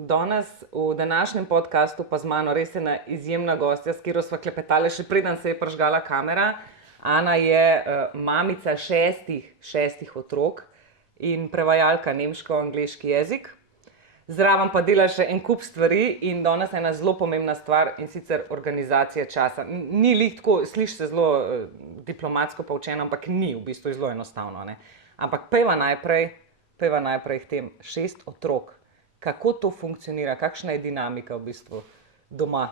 Danes v današnjem podkastu pa z mano res ena izjemna gostja, s katero sva klepetali še preden se je prižgala kamera. Ana je mamica šestih otrok in prevajalka nemško-angleški jezik. Zraven pa dela še en kup stvari in danes je ena zelo pomembna stvar, in sicer organizacija časa. Ni lih tako, sliši se zelo diplomatsko poučeno, ampak ni, v bistvu je zelo enostavno, ne? Ampak pojva najprej k tem 6 otrok. Kako to funkcionira, kakšna je dinamika v bistvu doma?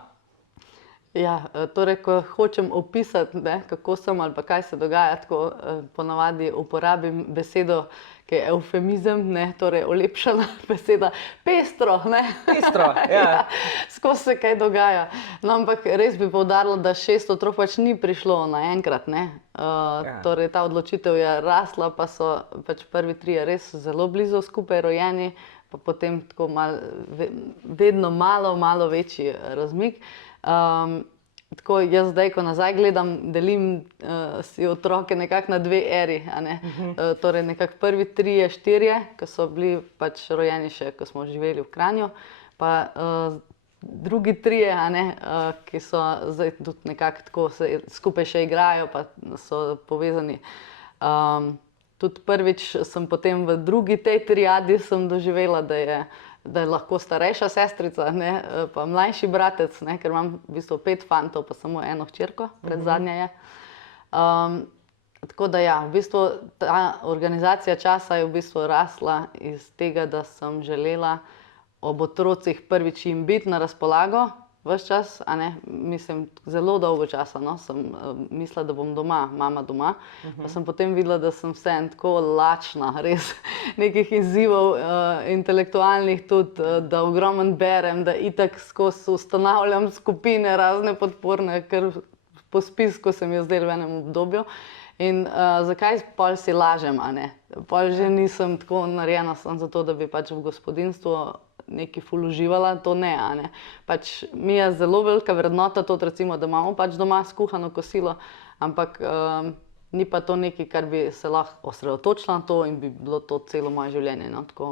Ja, torej, ko hočem opisati, ne, kako sem ali pa kaj se dogaja, tako ponavadi uporabim besedo, ki je evfemizem, ne, torej olepšana beseda, pestro, ne. Pestro, ja. Skozi se kaj dogaja. No, ampak res bi poudarila, da 6 otrok pač ni prišlo naenkrat, ne. Torej, ta odločitev je rasla, pa so pač prvi 3 res zelo blizu skupaj rojeni, pa potem tako vedno malo večji razmik. Tako jaz zdaj, ko nazaj gledam, delim si otroke nekako na 2 eri, a ne. Torej nekako prvi 3-4, ki so bili pač rojeni še, ko smo živeli v Kranju, pa drugi 3, a ne, ki so zdaj tudi nekako tako skupaj še igrajo, pa so povezani. Tudi prvič sem potem v drugi tej triadi sem doživela, da je lahko starejša sestrica, ne, pa mlajši bratec, ne, ker imam v bistvu 5 fantov, pa samo 1 hčerko, predzadnja je. Tako da ja, v bistvu ta organizacija časa je v bistvu rasla iz tega, da sem želela ob otrocih prvič jim biti na razpolago ves čas, a ne, mislim, zelo dolgo časa, no, sem mislila, da bom doma, mama doma, pa sem potem videla, da sem vseeno tako lačna, res nekih izzivov intelektualnih tudi, da ogromno berem, da itak skozi ustanavljam skupine razne podporne, ker po spisku se mi je zdelo v enem obdobju. In zakaj pol si lažem, a ne? Pol že nisem tako narejena samo zato, da bi pač v gospodinjstvu nekaj ful uživala, to ne, a ne. Pač mi je zelo velika vrednota to, recimo, da imamo pač doma skuhano kosilo, ampak ni pa to nekaj, kar bi se lahko osredotočila na to in bi bilo to celo moje življenje, no, tako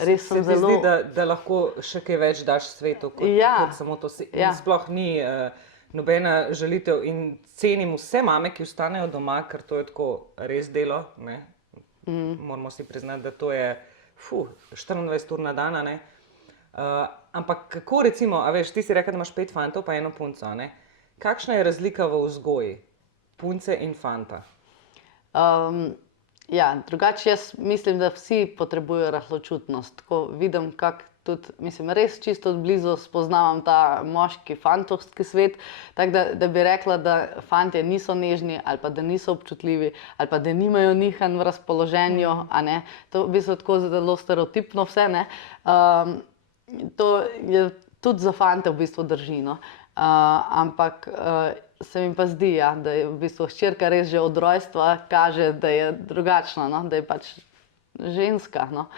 res sem zelo... Se ti zdi, da lahko še kaj več daš svetu, kot samo to si. In sploh ni nobena žalitev in cenim vse mame, ki ostanejo doma, ker to je tako res delo, ne. Moramo si priznati, da to je 24 ur na dan, ne. Ampak kako recimo, a veš, ti si rekla, da imaš 5 fantov pa 1 punco, ne. Kakšna je razlika v vzgoji punce in fanta? Ja, drugače jaz mislim, da vsi potrebujejo rahločutnost. Tako vidim, kako tudi, mislim, res čisto od blizu spoznavam ta moški fantovski svet, tako da bi rekla, da fantje niso nežni ali pa da niso občutljivi ali pa da nimajo nihanj v razpoloženju, a ne. To v bistvu tako zelo stereotipno vse, ne. To je tudi za fante v bistvu drži, no. Ampak se mi pa zdi, ja, da je v bistvu hčerka res že od rojstva kaže, da je drugačna, no, da je pač ženska, no.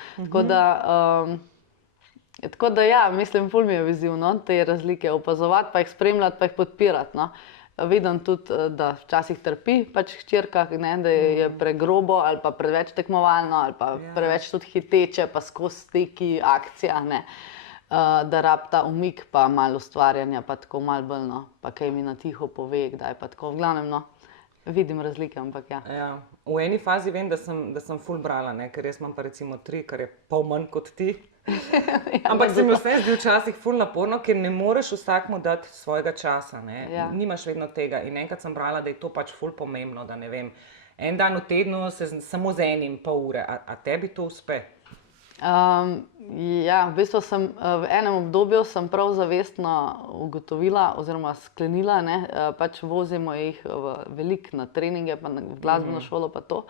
Tako da ja, mislim, ful mi je izziv, no, te razlike opazovati, pa jih spremljati, pa jih podpirati, no. Vidim tudi, da včasih trpi pač hčerka, ne, da je pregrobo ali pa preveč tekmovalno ali pa preveč tudi hiteče, pa skozi neki akcija, ne. Da rabi ta umik pa malo ustvarjanja, pa tako malo bolj, no, pa kaj mi na tiho pove, kdaj pa tako, v glavnem, no, vidim razlike, ampak ja. Ja, v eni fazi vem, da sem ful brala, ne, ker jaz imam pa recimo 3, kar je pol manj kot ti. Ampak se mi vse zdi včasih ful naporno, ker ne moreš vsakmu dati svojega časa, ne. Nimaš vedno tega in enkrat sem brala, da je to pač ful pomembno, da ne vem, en dan v tednu se samo z enim pol ure, a tebi to uspe? Ja, v bistvu sem v enem obdobju sem prav zavestno ugotovila oziroma sklenila, ne, pač vozimo jih veliko na treninge, pa v glasbeno šolo pa to,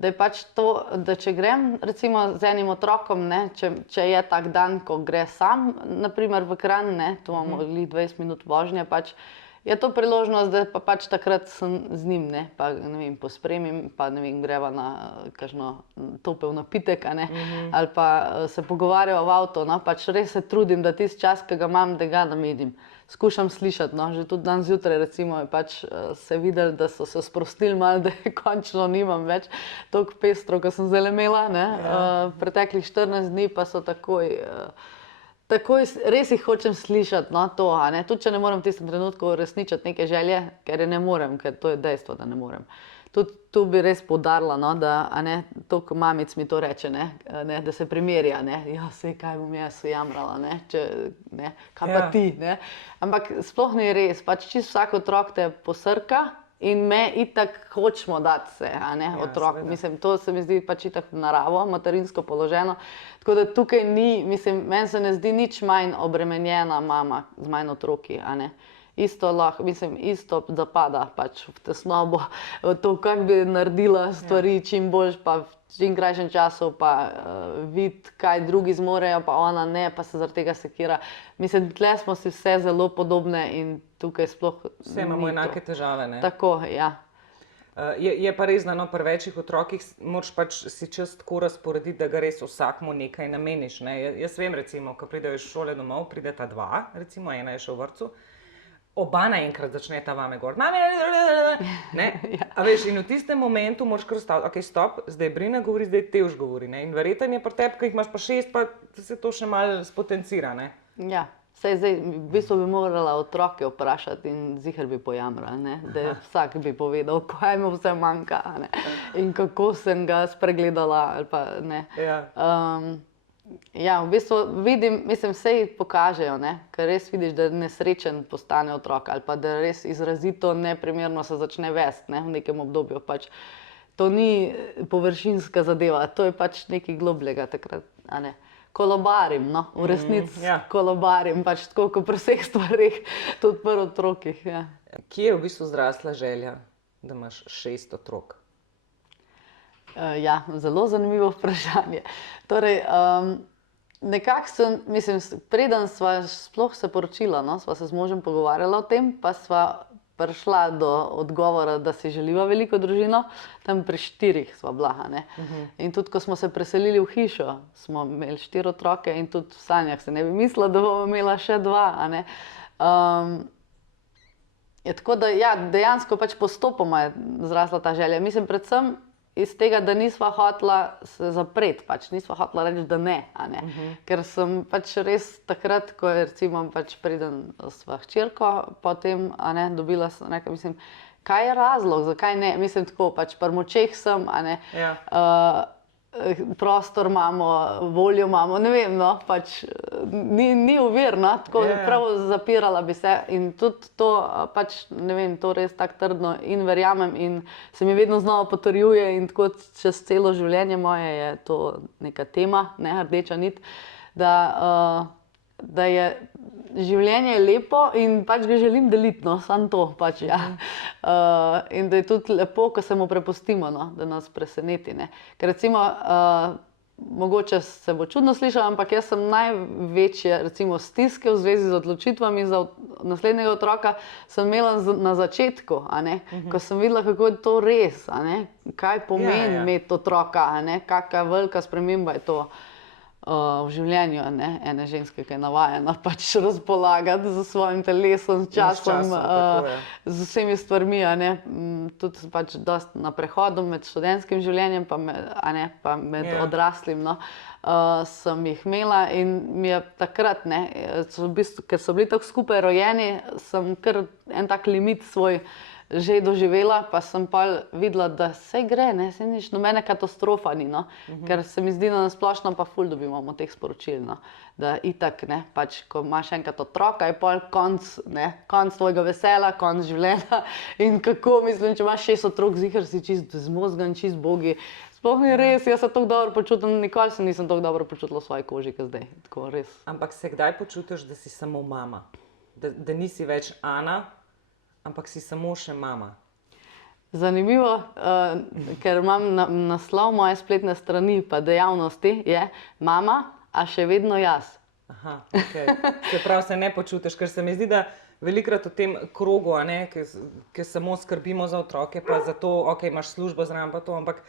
da je pač to, da če grem recimo z enim otrokom, ne, če je tak dan, ko gre sam, na primer v Kranj, ne, tu imamo glih 20 minut vožnje, pač je to priložnost, da pa pač takrat sem z njim, ne, pa ne vem, pospremim, pa ne vem, greva na kakšno topel napitek, a ne, ali pa se pogovarjava v avtu, no, pač res se trudim, da tisti čas, ki ga imam, da ga namedim. Skušam slišati, no, že tudi dan zjutraj recimo je pač se videli, da so se sprostili malo, da je končno nimam več toliko pestro, ko sem zdajle imela, ne, preteklih 14 dni pa so takoj takoj res jih hočem slišati, no, to, a ne, tudi če ne morem v tistem trenutku uresničiti neke želje, ker je ne morem, ker to je dejstvo, da ne morem. Tudi tu bi res poudarila, no, da, a ne, toliko mamic mi to reče, ne, da se primerja, ne, ja, sej, kaj bom jaz jamrala, ne, ne, kaj pa ti, ne. Ampak sploh ni res, pač čisto vsak otrok te posrka in me itak hočemo dati se, a ne, otrok. Seveda. Mislim, to se mi zdi pač itak naravo, materinsko položeno. Tako da tukaj ni, mislim, meni se ne zdi nič manj obremenjena mama z manj otroki, a ne. Isto lahko, mislim, isto zapada pač v tesnobo, v to, kako bi naredila stvari čim boljš, pa v čim krajšem času, pa videti, kaj drugi zmorejo, pa ona ne, pa se zaradi tega sekira. Mislim, tle smo si vse zelo podobne in tukaj sploh Vse imamo enake težave, ne? Tako, ja. Je pa res, da no, pri večjih otrokih moraš pač si čas tako razporediti, da ga res vsakmu nekaj nameniš, ne? Jaz vem, recimo, ko pridejo iz šole domov, prideta dva, recimo, ena je še v vrtcu, oba naenkrat začneta vame gor. Ne? A veš, in v tistem momentu moraš kar staviti, ok, stop, zdaj Brina govori, zdaj Tevž govori, ne? In verjetno je pri tebi, ko jih imaš pa 6, pa se to še malo spotencira, ne? Ja, saj zdaj v bistvu bi morala otroke vprašati in ziher bi pojamrali, ne? Da vsak bi povedal, kaj mu vse manjka, ne? In kako sem ga spregledala ali pa ne. Ja. Ja, v bistvu vidim, mislim, vse pokažejo, ne? Ker res vidiš, da nesrečen postane otrok ali pa da res izrazito neprimerno se začne vesti, ne? V nekem obdobju pač. To ni površinska zadeva, to je pač nekaj globljega takrat, a ne. Kolobarim, no, v resnici kolobarim, pač tako kot pri vseh stvareh, tudi pri otrokih, ja. Kje je v bistvu zrasla želja, da imaš 6 otrok? Ja, zelo zanimivo vprašanje. Torej, nekako sem, mislim, preden sva sploh se poročila, no, sva se z možem pogovarjala o tem, pa sva prišla do odgovora, da si želiva veliko družino, tam pri 4 sva bila, ne. In tudi, ko smo se preselili v hišo, smo imeli 4 otroke in tudi v sanjah se ne bi mislila, da bomo imela še 2, a ne. Je tako, da ja, dejansko pač postopoma je zrasla ta želja. Mislim, predvsem iz tega, da nisva hotela se zapreti, pač nisva hotela reči, da ne, a ne. Ker sem pač res takrat, ko je recimo pač preden sva hčerko, potem, a ne, dobila sem, rekla, mislim, kaj je razlog, zakaj ne, mislim tako, pač pri močeh sem, a ne, prostor imamo, voljo imamo, ne vem, no, pač ni ovir, no, tako prav zapirala bi se in tudi to, pač, ne vem, to res tako trdno in verjamem in se mi vedno znova potrjuje in tako čez celo življenje moje je to neka tema, ne, rdeča nit, da je življenje lepo in pač ga želim deliti, no, samo to pač, ja. In da je tudi lepo, ko se mu prepustimo, no, da nas preseneti, ne. Ker recimo, mogoče se bo čudno slišalo, ampak jaz sem največje recimo stiske v zvezi z odločitvami za naslednjega otroka sem imela na začetku, a ne, ko sem videla, kako je to res, a ne, kaj pomeni imeti otroka, a ne, kakšna velika sprememba je to. V življenju, ne, ene ženske, ki je navajena pač razpolagati z svojim telesom, s časom, z vsemi stvarmi, a ne, tudi pač dosti na prehodu med študentskim življenjem, pa med odraslim, no, sem jih imela in mi je takrat, ne, ker so bili tako skupaj rojeni, sem kar en tak limit svoj že doživela, pa sem pa videla, da saj gre, ne, saj nič, nobene katastrofa ni, no, ker se mi zdi, da na splošno pa ful dobivamo teh sporočil, no, da itak, ne, pač, ko imaš enkrat otroka, je pol konc, ne, konc tvojega vesela, konc življenja in kako, mislim, če imaš 6 otrok, ziher si čist zmozgan, čist bogi, sploh ni res, jaz se tako dobro počutim, nikoli se nisem tako dobro počutila v svoji koži, kot zdaj, tako res. Ampak se kdaj počutiš, da si samo mama, da nisi več Ana, ampak si samo še mama? Zanimivo, ker imam naslov moje spletne strani pa dejavnosti je mama, a še vedno jaz. Aha, okej. Se pravi, se ne počutiš, ker se mi zdi, da velikokrat v tem krogu, a ne, ki samo skrbimo za otroke, pa za to, ok, imaš službo zraven pa to, ampak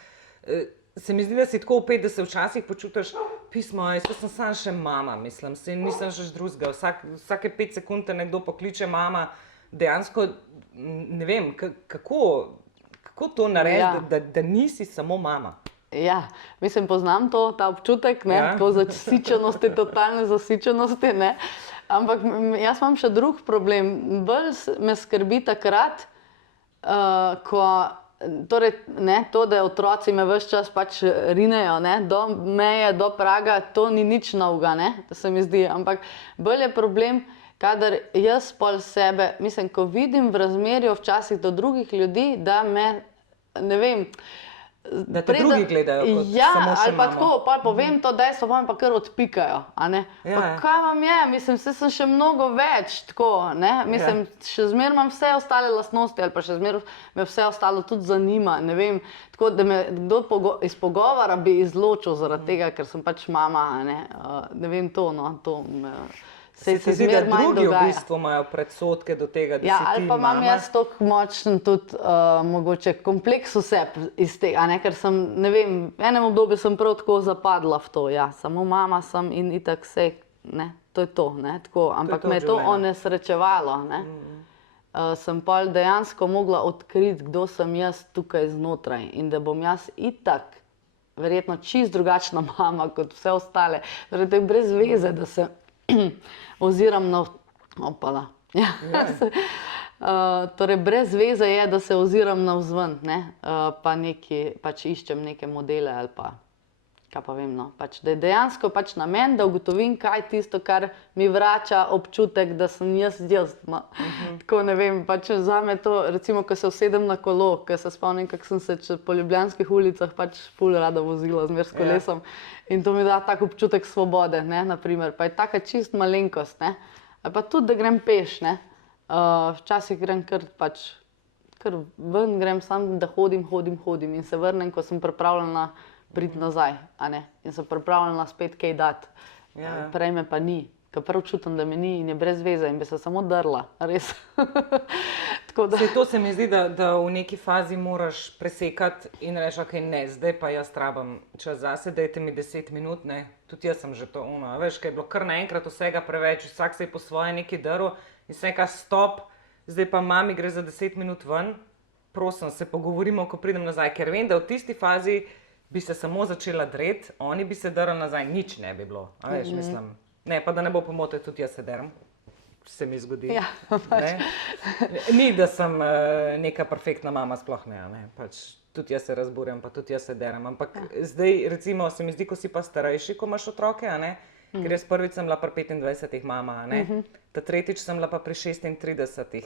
se mi zdi, da si tako vpet, da se včasih počutiš, pismo, jaz sem samo še mama, mislim, se nisem še drugega, vsake 5 sekund te nekdo pokliče mama, dejansko, ne vem, kako to narediti, da nisi samo mama? Ja, mislim, poznam ta občutek, ne, Ja. tako zasičenosti, totalne zasičenosti, ne. Ampak jaz imam še drug problem. Bolj me skrbi takrat, ko, torej, ne, to, da otroci me ves čas pač rinejo, ne, do meje, do praga, to ni nič novega, ne, se mi zdi. Ampak bolj je problem, kadar jaz pol sebe, mislim, ko vidim v razmerju včasih do drugih ljudi, da me, ne vem, Da te drugi gledajo kot samo še ali pa mamo. tako, pa povem to dejstvo, pa me pa kar odpikajo, a ne. Ja. Pa kaj vam je? Mislim, saj sem še mnogo več, tako, ne. Mislim, še zmeraj imam vse ostale lastnosti ali pa še zmeraj me vse ostalo tudi zanima, ne vem. Tako, da me kdo iz pogovora bi izločil zaradi tega, ker sem pač mama, a ne. Ne vem to, no, to me... Se ti zdi, da drugi v bistvu imajo predsodke do tega, da si ti ali pa imam mama? jaz toliko močen tudi mogoče kompleks vseb iz tega, a ne, ker sem, ne vem, v enem obdobju sem prav tako zapadla v to, ja, samo mama sem in itak vse, ne, to je to, ne, tako, ampak me je to onesrečevalo, ne. Sem pol dejansko mogla odkriti, kdo sem jaz tukaj znotraj in da bom jaz itak verjetno čisto drugačna mama kot vse ostale, torej to je brez veze, da se oziram na... Opala. Ja. Torej, brez veze je, da se oziram navzven, ne, pa pač iščem neke modele ali pa, kaj pa vem, no, pač, da je dejansko pač namen, da ugotovim, kaj je tisto, kar mi vrača občutek, da sem jaz, no. Tako, ne vem, pač zame to, recimo, ko se usedem na kolo, ko se spomnim, kako sem se po ljubljanskih ulicah pač ful rada vozila zmer s kolesom. In to mi da tak občutek svobode, ne, naprimer, pa je taka čist malenkost, ne, ali pa tudi, da grem peš, ne, včasih grem kar ven grem sam, da hodim in se vrnem, ko sem pripravljena priti nazaj, a ne, in sem pripravljena spet kaj dati, prej me pa ni, ker prav čutim, da me ni in je brez veze in bi se samo drla, res. To se mi zdi, da v neki fazi moraš presekati in reči, ok, ne, zdaj pa jaz rabim čas zase, dajte mi 10 minut, ne, tudi jaz sem že to, veš, kaj je bilo kar naenkrat vsega preveč, vsak se je po svoje neki drl in se neka stop, zdaj pa mami gre za 10 minut ven, prosim, se pogovorimo, ko pridem nazaj, ker vem, da v tisti fazi bi se samo začela dreti, oni bi se drli nazaj, nič ne bi bilo, a veš, mislim, ne, pa da ne bo pomote, tudi jaz se derem. Se mi zgodi. Ja, pač. Ni, da sem neka perfektna mama, sploh ne, pač tudi jaz se razburjam, pa tudi jaz se derem, ampak zdaj, recimo, se mi zdi, ko si pa starejši, ko imaš otroke, a ne, ker jaz prvič sem bila pri 25 mama, a ne, ta tretjič sem bila pa pri 36.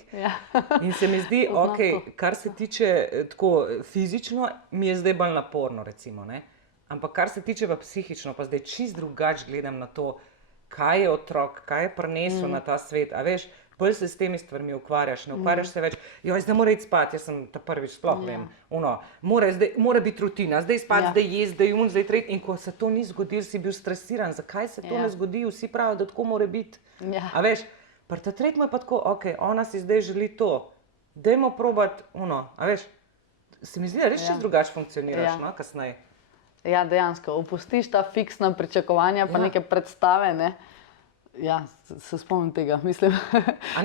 In se mi zdi, ok, kar se tiče tako fizično, mi je zdaj bolj naporno, recimo, ne, ampak kar se tiče pa psihično, pa zdaj čist drugače gledam na to, kaj je otrok, kaj je prinesel na ta svet, a veš, bolj se s temi stvarmi ukvarjaš, ne ukvarjaš se več, joj, zdaj mora iti spat, jaz sem ta prvič sploh vem, mora biti rutina, zdaj spat, zdaj jesti, zdaj zdaj tretji, in ko se to ni zgodilo, si bil stresiran, zakaj se to ne zgodi, vsi pravijo, da tako mora biti, a veš, pa ta tretji je pa tako, ok, ona si zdaj želi to, dajmo probati, a veš, se mi zdi, da res čist drugače funkcioniraš, no, kasneje. Ja, dejansko, opustiš ta fiksna pričakovanja, pa neke predstave, ne. Ja, se spomnim tega, mislim.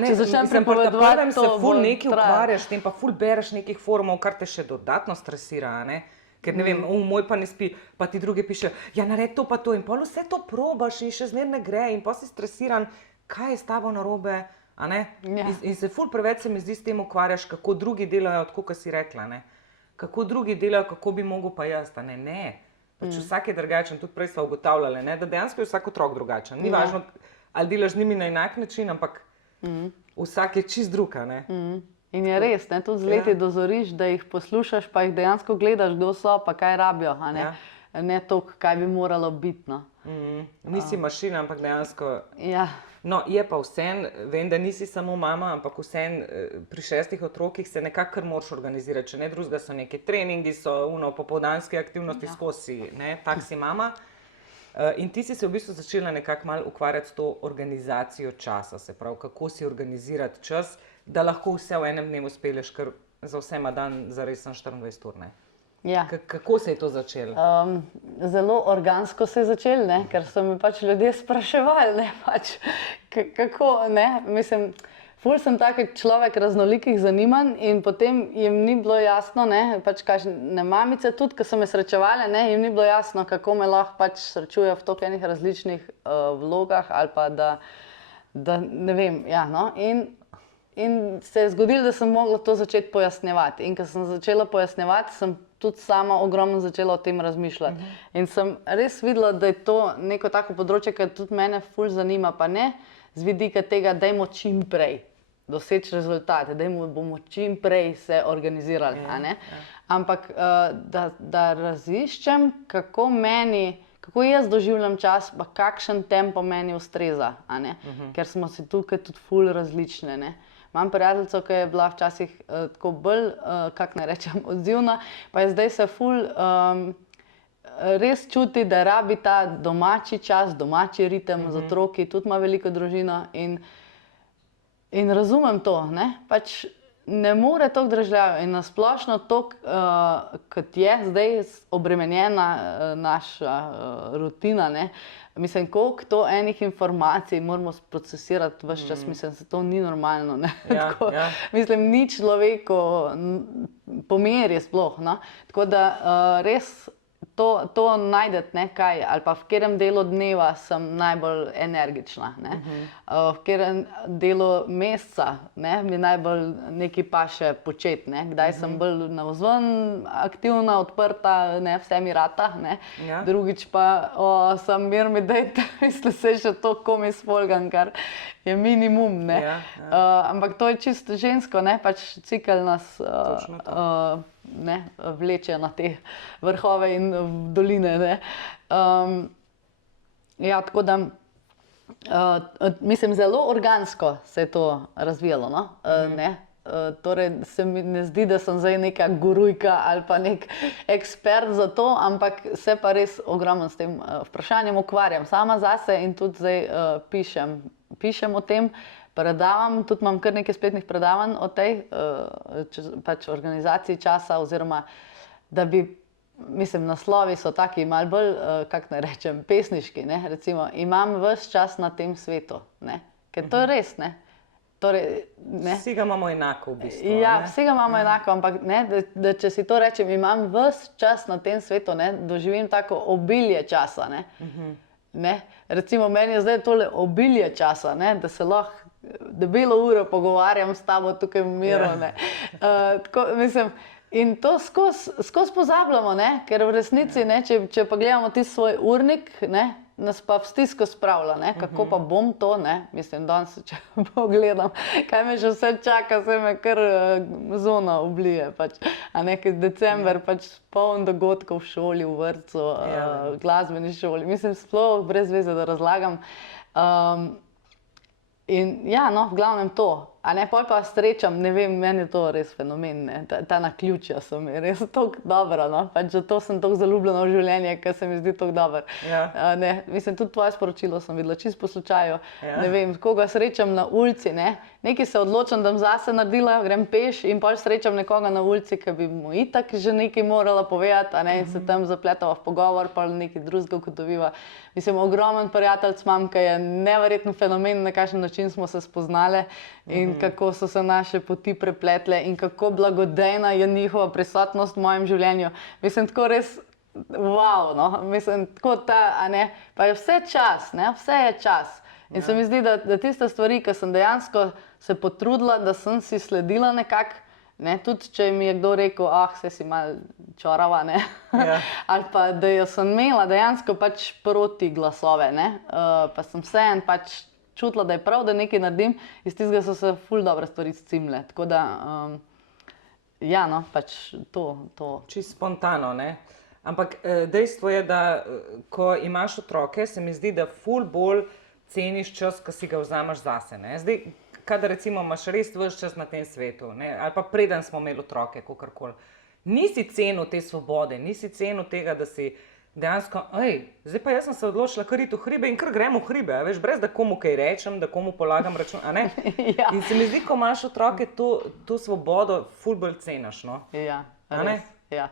Če začnem pripovedovati, to se ful nekaj ukvarjaš, tem pa ful bereš nekih forumov, kar te še dodatno stresira, ne. Ker ne vem, moj pa ne spi, pa ti drugi pišejo, ja, naredi to pa to in pol vse to probaš in še zmeraj ne gre in pol si stresiran, kaj je s tabo narobe, a ne. In se ful preveč se mi zdi s tem ukvarjaš, kako drugi delajo, tako kot si rekla, ne. Kako drugi delajo, kako bi mogel pa jaz, a ne. Pač vsak je drugačen, tudi prej sva ugotavljali, ne, da dejansko je vsak otrok drugačen. Ni važno, ali delaš z njimi na enak način, ampak vsak je čist drug, a ne. In je res, ne, tudi z leti dozoriš, da jih poslušaš, pa jih dejansko gledaš, kdo so, pa kaj rabijo, a ne. Ne toliko, kaj bi moralo biti, no. Nisi mašina, ampak dejansko... Ja. No, je pa vseeno, vem, da nisi samo mama, ampak vseeno pri 6 otrokih se nekako kar moraš organizirati, če ne drugega so neki treningi, so popoldanske aktivnosti skozi, ne, tak si mama. In ti si se v bistvu začela nekako malo ukvarjati s to organizacijo časa, se pravi, kako si organizirati čas, da lahko vse v enem dnevu spelješ, ker za vse ima dan zares 24 ur, ne. Ja. Kako se je to začelo? Zelo organsko se je začelo, ne, ker so me pač ljudje spraševali, ne, pač, kako, ne, mislim, ful sem tak človek raznolikih zanimanj in potem jim ni bilo jasno, ne, pač kakšne mamice tudi, ko so me srečevale, ne, jim ni bilo jasno, kako me lahko pač srečujejo v toliko enih različnih vlogah ali pa da ne vem, ja, no, in se je zgodilo, da sem mogla to začeti pojasnjevati. In ko sem začela pojasnjevati, sem tudi sama ogromno začela o tem razmišljati. In sem res videla, da je to neko tako področje, ki tudi mene ful zanima, pa ne z vidika tega, dajmo čim prej doseči rezultate, dajmo bomo čim prej se organizirali, a ne? Ampak da raziščem, kako jaz doživljam čas, pa kakšen tempo meni ustreza, a ne? Ker smo si tukaj tudi ful različne, ne? Imam prijateljico, ki je bila včasih tako bolj, kako naj rečem, odzivna, pa je zdaj se ful res čuti, da rabi ta domači čas, domači ritem z otroki, tudi ima veliko družino in razumem to, ne? Pač ne more toliko dražljajo in nasplošno toliko, kot je zdaj obremenjena naša rutina, ne? Mislim, koliko to enih informacij moramo procesirati ves čas, mislim, da to ni normalno, ne? Tako, mislim, ni človeku pomerje sploh, no? Tako da res to najdete, ne, kaj, ali pa v katerem delu dneva sem najbolj energična, ne? V katerem delu meseca, ne, mi najbolj nekaj paše početi, ne? Kdaj sem bolj navzven aktivna, odprta, ne, vse mi rata, ne? Drugič pa sem mir mi dejte, mislim, se še to komi sfolgam, kar je minimum, ne? Ampak to je čisto žensko, ne, pač cikel nas ne, vleče na te vrhove in doline, ne. Ja, tako da, mislim, zelo organsko se je to razvijalo, no, ne. Torej, se mi ne zdi, da sem zdaj neka gurujka ali pa nek ekspert za to, ampak se pa res ogromno s tem vprašanjem ukvarjam sama zase in tudi zdaj pišem o tem, predavam, tudi imam kar nekaj spletnih predavanj o tej pač organizaciji časa oziroma, da bi, mislim, naslovi so taki malo bolj, kako naj rečem, pesniški, ne, recimo, imam ves čas na tem svetu, ne, ker to je res, ne. Torej, ne. Vsi ga imamo enako v bistvu. Ja, vsi ga imamo enako, ampak ne, da če si to rečem, imam ves čas na tem svetu, ne, doživim tako obilje časa, ne. Ne, recimo, meni je zdaj tole obilje časa, ne, da se lahko debelo uro pogovarjam s tabo tukaj v miru, ne. Tako, mislim, in to skozi pozabljamo, ne, ker v resnici, ne, če pa gledamo tisti svoj urnik, ne, nas pa v stisko spravlja, ne, kako pa bom to, ne, mislim, danes, če pogledam, kaj me še vse čaka, se me kar zona oblije, pač, a ne, ker december pač poln dogodkov v šoli, v vrtcu, v glasbeni šoli, mislim, sploh brez veze, da razlagam. In ja, no, v glavnem to, a ne, pol pa srečam, ne vem, meni je to res fenomen, ne, ta naključja so mi res toliko dobra, no, pač zato sem toliko zaljubljena v življenje, ker se mi zdi toliko dobro. Ne, mislim, tudi tvoje sporočilo sem videla, čisto po slučaju, ne vem, koga srečam na ulici, ne, nekaj se odločam, da bom zase naredila, grem peš in pol srečam nekoga na ulici, ki bi mu itak že nekaj morala povedati, a ne, in se tam zapletava v pogovor, pol nekaj drugega ugotoviva. Mislim, ogromen prijateljc imam, ki je neverjeten fenomen, na kakšen način smo se spoznale in kako so se naše poti prepletle in kako blagodejna je njihova prisotnost v mojem življenju. Mislim, tako res, wow, no, mislim, tako ta, a ne, pa je vse čas, ne, vse je čas. In se mi zdi, da tiste stvari, ki sem dejansko se potrudila, da sem si sledila nekako, ne, tudi če mi je kdo rekel, saj si malo čorava, ne, ali pa da jo sem imela dejansko pač proti glasove, ne, pa sem vseeno pač čutila, da je prav, da nekaj naredim, iz tistega so se ful dobre stvari scimle, tako da, ja, no, pač to. Čisto spontano, ne. Ampak dejstvo je, da ko imaš otroke, se mi zdi, da ful bolj ceniš čas, ko si ga vzameš zase, ne. Zdaj, kadar recimo imaš res ves čas na tem svetu, ne, ali pa preden smo imeli otroke, kakorkoli, nisi cenil te svobode, nisi cenil tega, da si dejansko, zdaj pa jaz sem se odločila kar iti v hribe in kar grem v hribe, veš, brez da komu kaj rečem, da komu polagam račun, a ne? In se mi zdi, ko imaš otroke, to svobodo ful bolj ceniš, no? Ja, res, ja.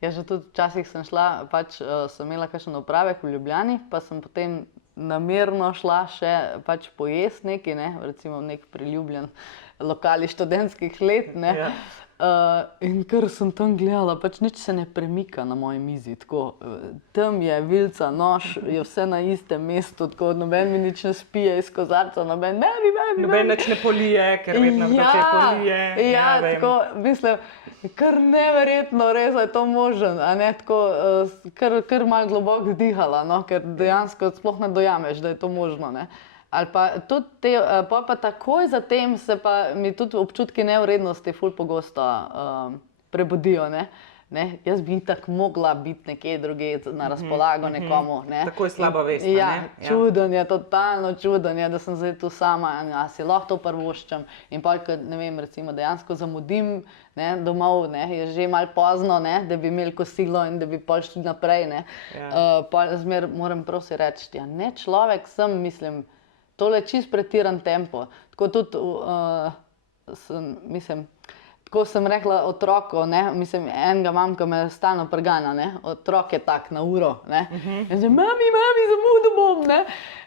Jaz že tudi včasih sem šla, pač sem imela kakšen opravek v Ljubljani, pa sem potem namerno šla še pač pojesti nekaj, ne? Recimo nek priljubljen lokal iz študentskih let, ne? Ja. In ker sem tam gledala, pač nič se ne premika na moji mizi, tako, tam je vilca, nož, je vse na istem mestu, tako, noben mi nič ne spije iz kozarca, noben nič ne polije, ker vedno kdo te polije. Ja, tako, mislim, kar neverjetno res je to možen, a ne, tako, kar malo globoko dihala, no, ker dejansko sploh ne dojameš, da je to možno, ne. Ali pa tudi pa takoj zatem se pa mi tudi občutki nevrednosti ful pogosto prebudijo, ne. Jaz bi itak mogla biti nekje drugje na razpolago nekomu, ne. Tako je slaba vest, Ja, ne? čuden je, totalno čuden je, da sem zdaj tu sama, a si lahko to privoščim. In pol, ko, ne vem, recimo dejansko zamudim, ne, domov, ne, je že malo pozno, ne, da bi imeli kosilo in da bi pol šli naprej, ne. Pol zmer moram prav si reči, ja, ne človek sem, mislim, tole čist pretiran tempo. Tako tudi, tako sem rekla otroku, ne, mislim, enega imam, ki me stalno preganja, ne, otrok je tak na uro, ne. In zdaj, mami, zamudil bom, ne.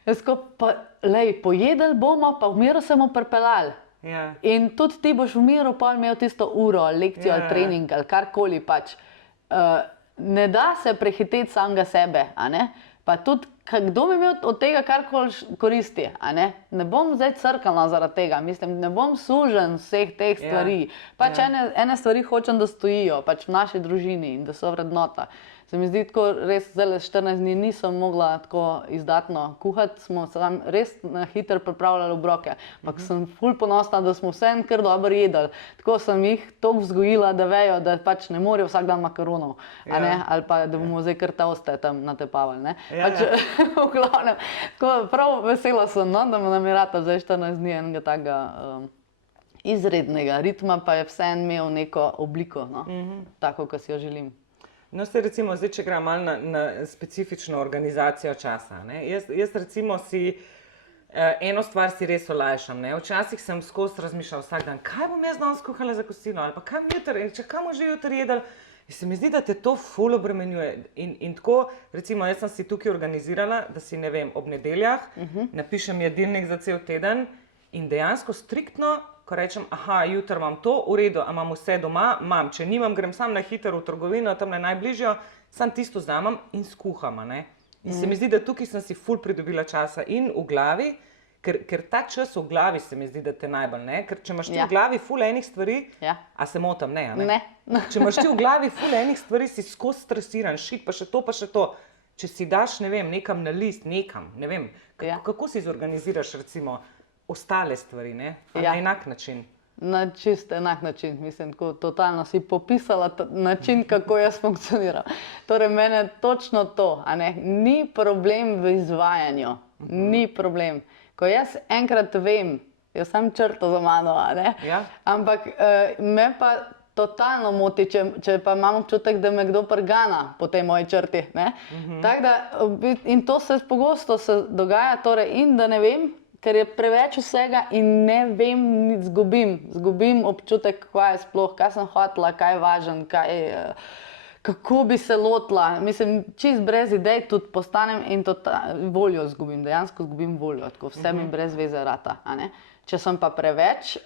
Jaz tako, pa, lej, pojedli bomo, pa v miru se bomo pripeljali. Ja. In tudi ti boš v miru pol imel tisto uro, ali lekcijo, ali trening, ali karkoli pač. Ne da se prehiteti samega sebe, a ne. Pa tudi, kdo bi imel od tega karkoli koristi, a ne? Ne bom zdaj crkala zaradi tega, mislim, ne bom sužen vseh teh stvari. Pač ene stvari hočem, da stojijo, pač v naši družini in da so vrednota. Se mi zdi tako res, zdaj 14 dni nisem mogla tako izdatno kuhati, smo se tam res na hitro pripravljali obroke, ampak sem ful ponosna, da smo vseeno kar dobro jedli. Tako sem jih toliko vzgojila, da vejo, da pač ne morejo vsak dan makaronov, a ne, ali pa da bomo zdaj kar toste tam natepavali, ne. Pač, v glavnem, tako prav vesela sem, no, da nam je ratalo zdaj 14 dni enega takega izrednega ritma, pa je vseeno imel neko obliko, no, tako, kot si jo želim. No, se recimo, zdaj, če grem malo na specifično organizacijo časa, ne. Jaz recimo si eno stvar si res olajšam, ne. Včasih sem skozi razmišljala vsak dan, kaj bom jaz danes skuhala za kosilo, ali pa kaj bomo že jutri jedli. In se mi zdi, da te to ful obremenjuje. In tako, recimo, jaz sem si tukaj organizirala, da si, ne vem, ob nedeljah napišem jedilnik za cel teden in dejansko striktno, ko rečem, aha, jutri imam to, v redu, a imam vse doma, imam, če nimam, grem sam na hitro v trgovino, tam najbližjo, sam tisto vzamem in skuham, ne. In se mi zdi, da tukaj sem si ful pridobila časa in v glavi, ker ta čas v glavi se mi zdi, da te najbolj, ne, ker če imaš ti v glavi ful enih stvari, a se motam, ne, a ne? Ne. Če imaš ti v glavi ful enih stvari, si skozi stresiran, šit, pa še to. Če si daš, ne vem, nekam na list, nekam, ne vem, kako si zorganiziraš recimo ostale stvari, ne? Na enak način. Na čist enak način, mislim, tako totalno si popisala način, kako jaz funkcioniram. Torej, mene točno to, a ne, ni problem v izvajanju, ni problem. Ko jaz enkrat vem, jaz sem črto za mano, a ne, ampak me pa totalno moti, če pa imam občutek, da me kdo prgana po tej moji črti, ne. Tako da, in to se pogosto dogaja, torej, in da ne vem, ker je preveč vsega in ne vem, zgubim občutek, kaj je sploh, kaj sem hotela, kaj je važen, kako bi se lotila. Mislim, čist brez idej tudi postanem in voljo zgubim, dejansko zgubim voljo, tako vse mi brez veze rata, a ne. Če sem pa preveč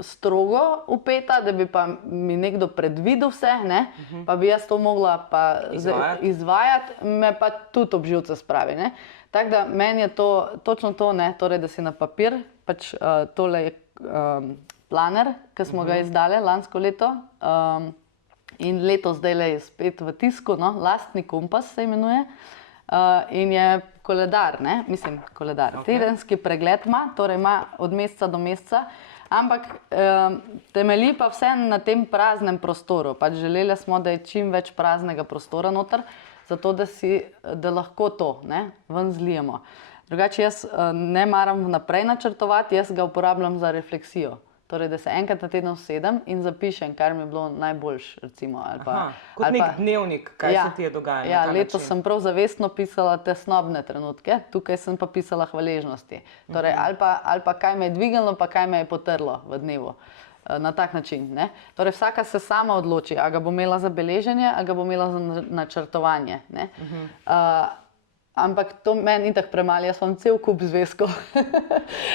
strogo vpeta, da bi pa mi nekdo predvidel vse, ne, pa bi jaz to mogla pa izvajati, me pa tudi ob živce spravi, ne. Tako da meni je to, točno to, ne, torej, da si na papir, pač tole je planer, ki smo ga izdali lansko leto in letos zdajle je spet v tisku, no, Lastni kompas se imenuje in je koledar, ne, mislim koledar, tedenski pregled ima, torej ima od meseca do meseca, ampak temelji pa vse na tem praznem prostoru, pač želeli smo, da je čim več praznega prostora noter, zato da lahko to, ne, ven zlijemo. Drugače jaz ne maram vnaprej načrtovati, jaz ga uporabljam za refleksijo. Torej, da se enkrat na teden usedem in zapišem, kar mi je bilo najboljše, recimo. Kot nek dnevnik, kaj se ti je dogajalo. Ja, letos sem prav zavestno pisala tesnobne trenutke, tukaj sem pa pisala hvaležnosti. Torej, ali pa kaj me je dvignilo, pa kaj me je potrlo v dnevu. Na tak način, ne. Torej, vsaka se sama odloči, a ga bo imela za beleženje, a ga bo imela za načrtovanje, ne. ampak to meni ni tako premalo, jaz imam cel kup zvezkov.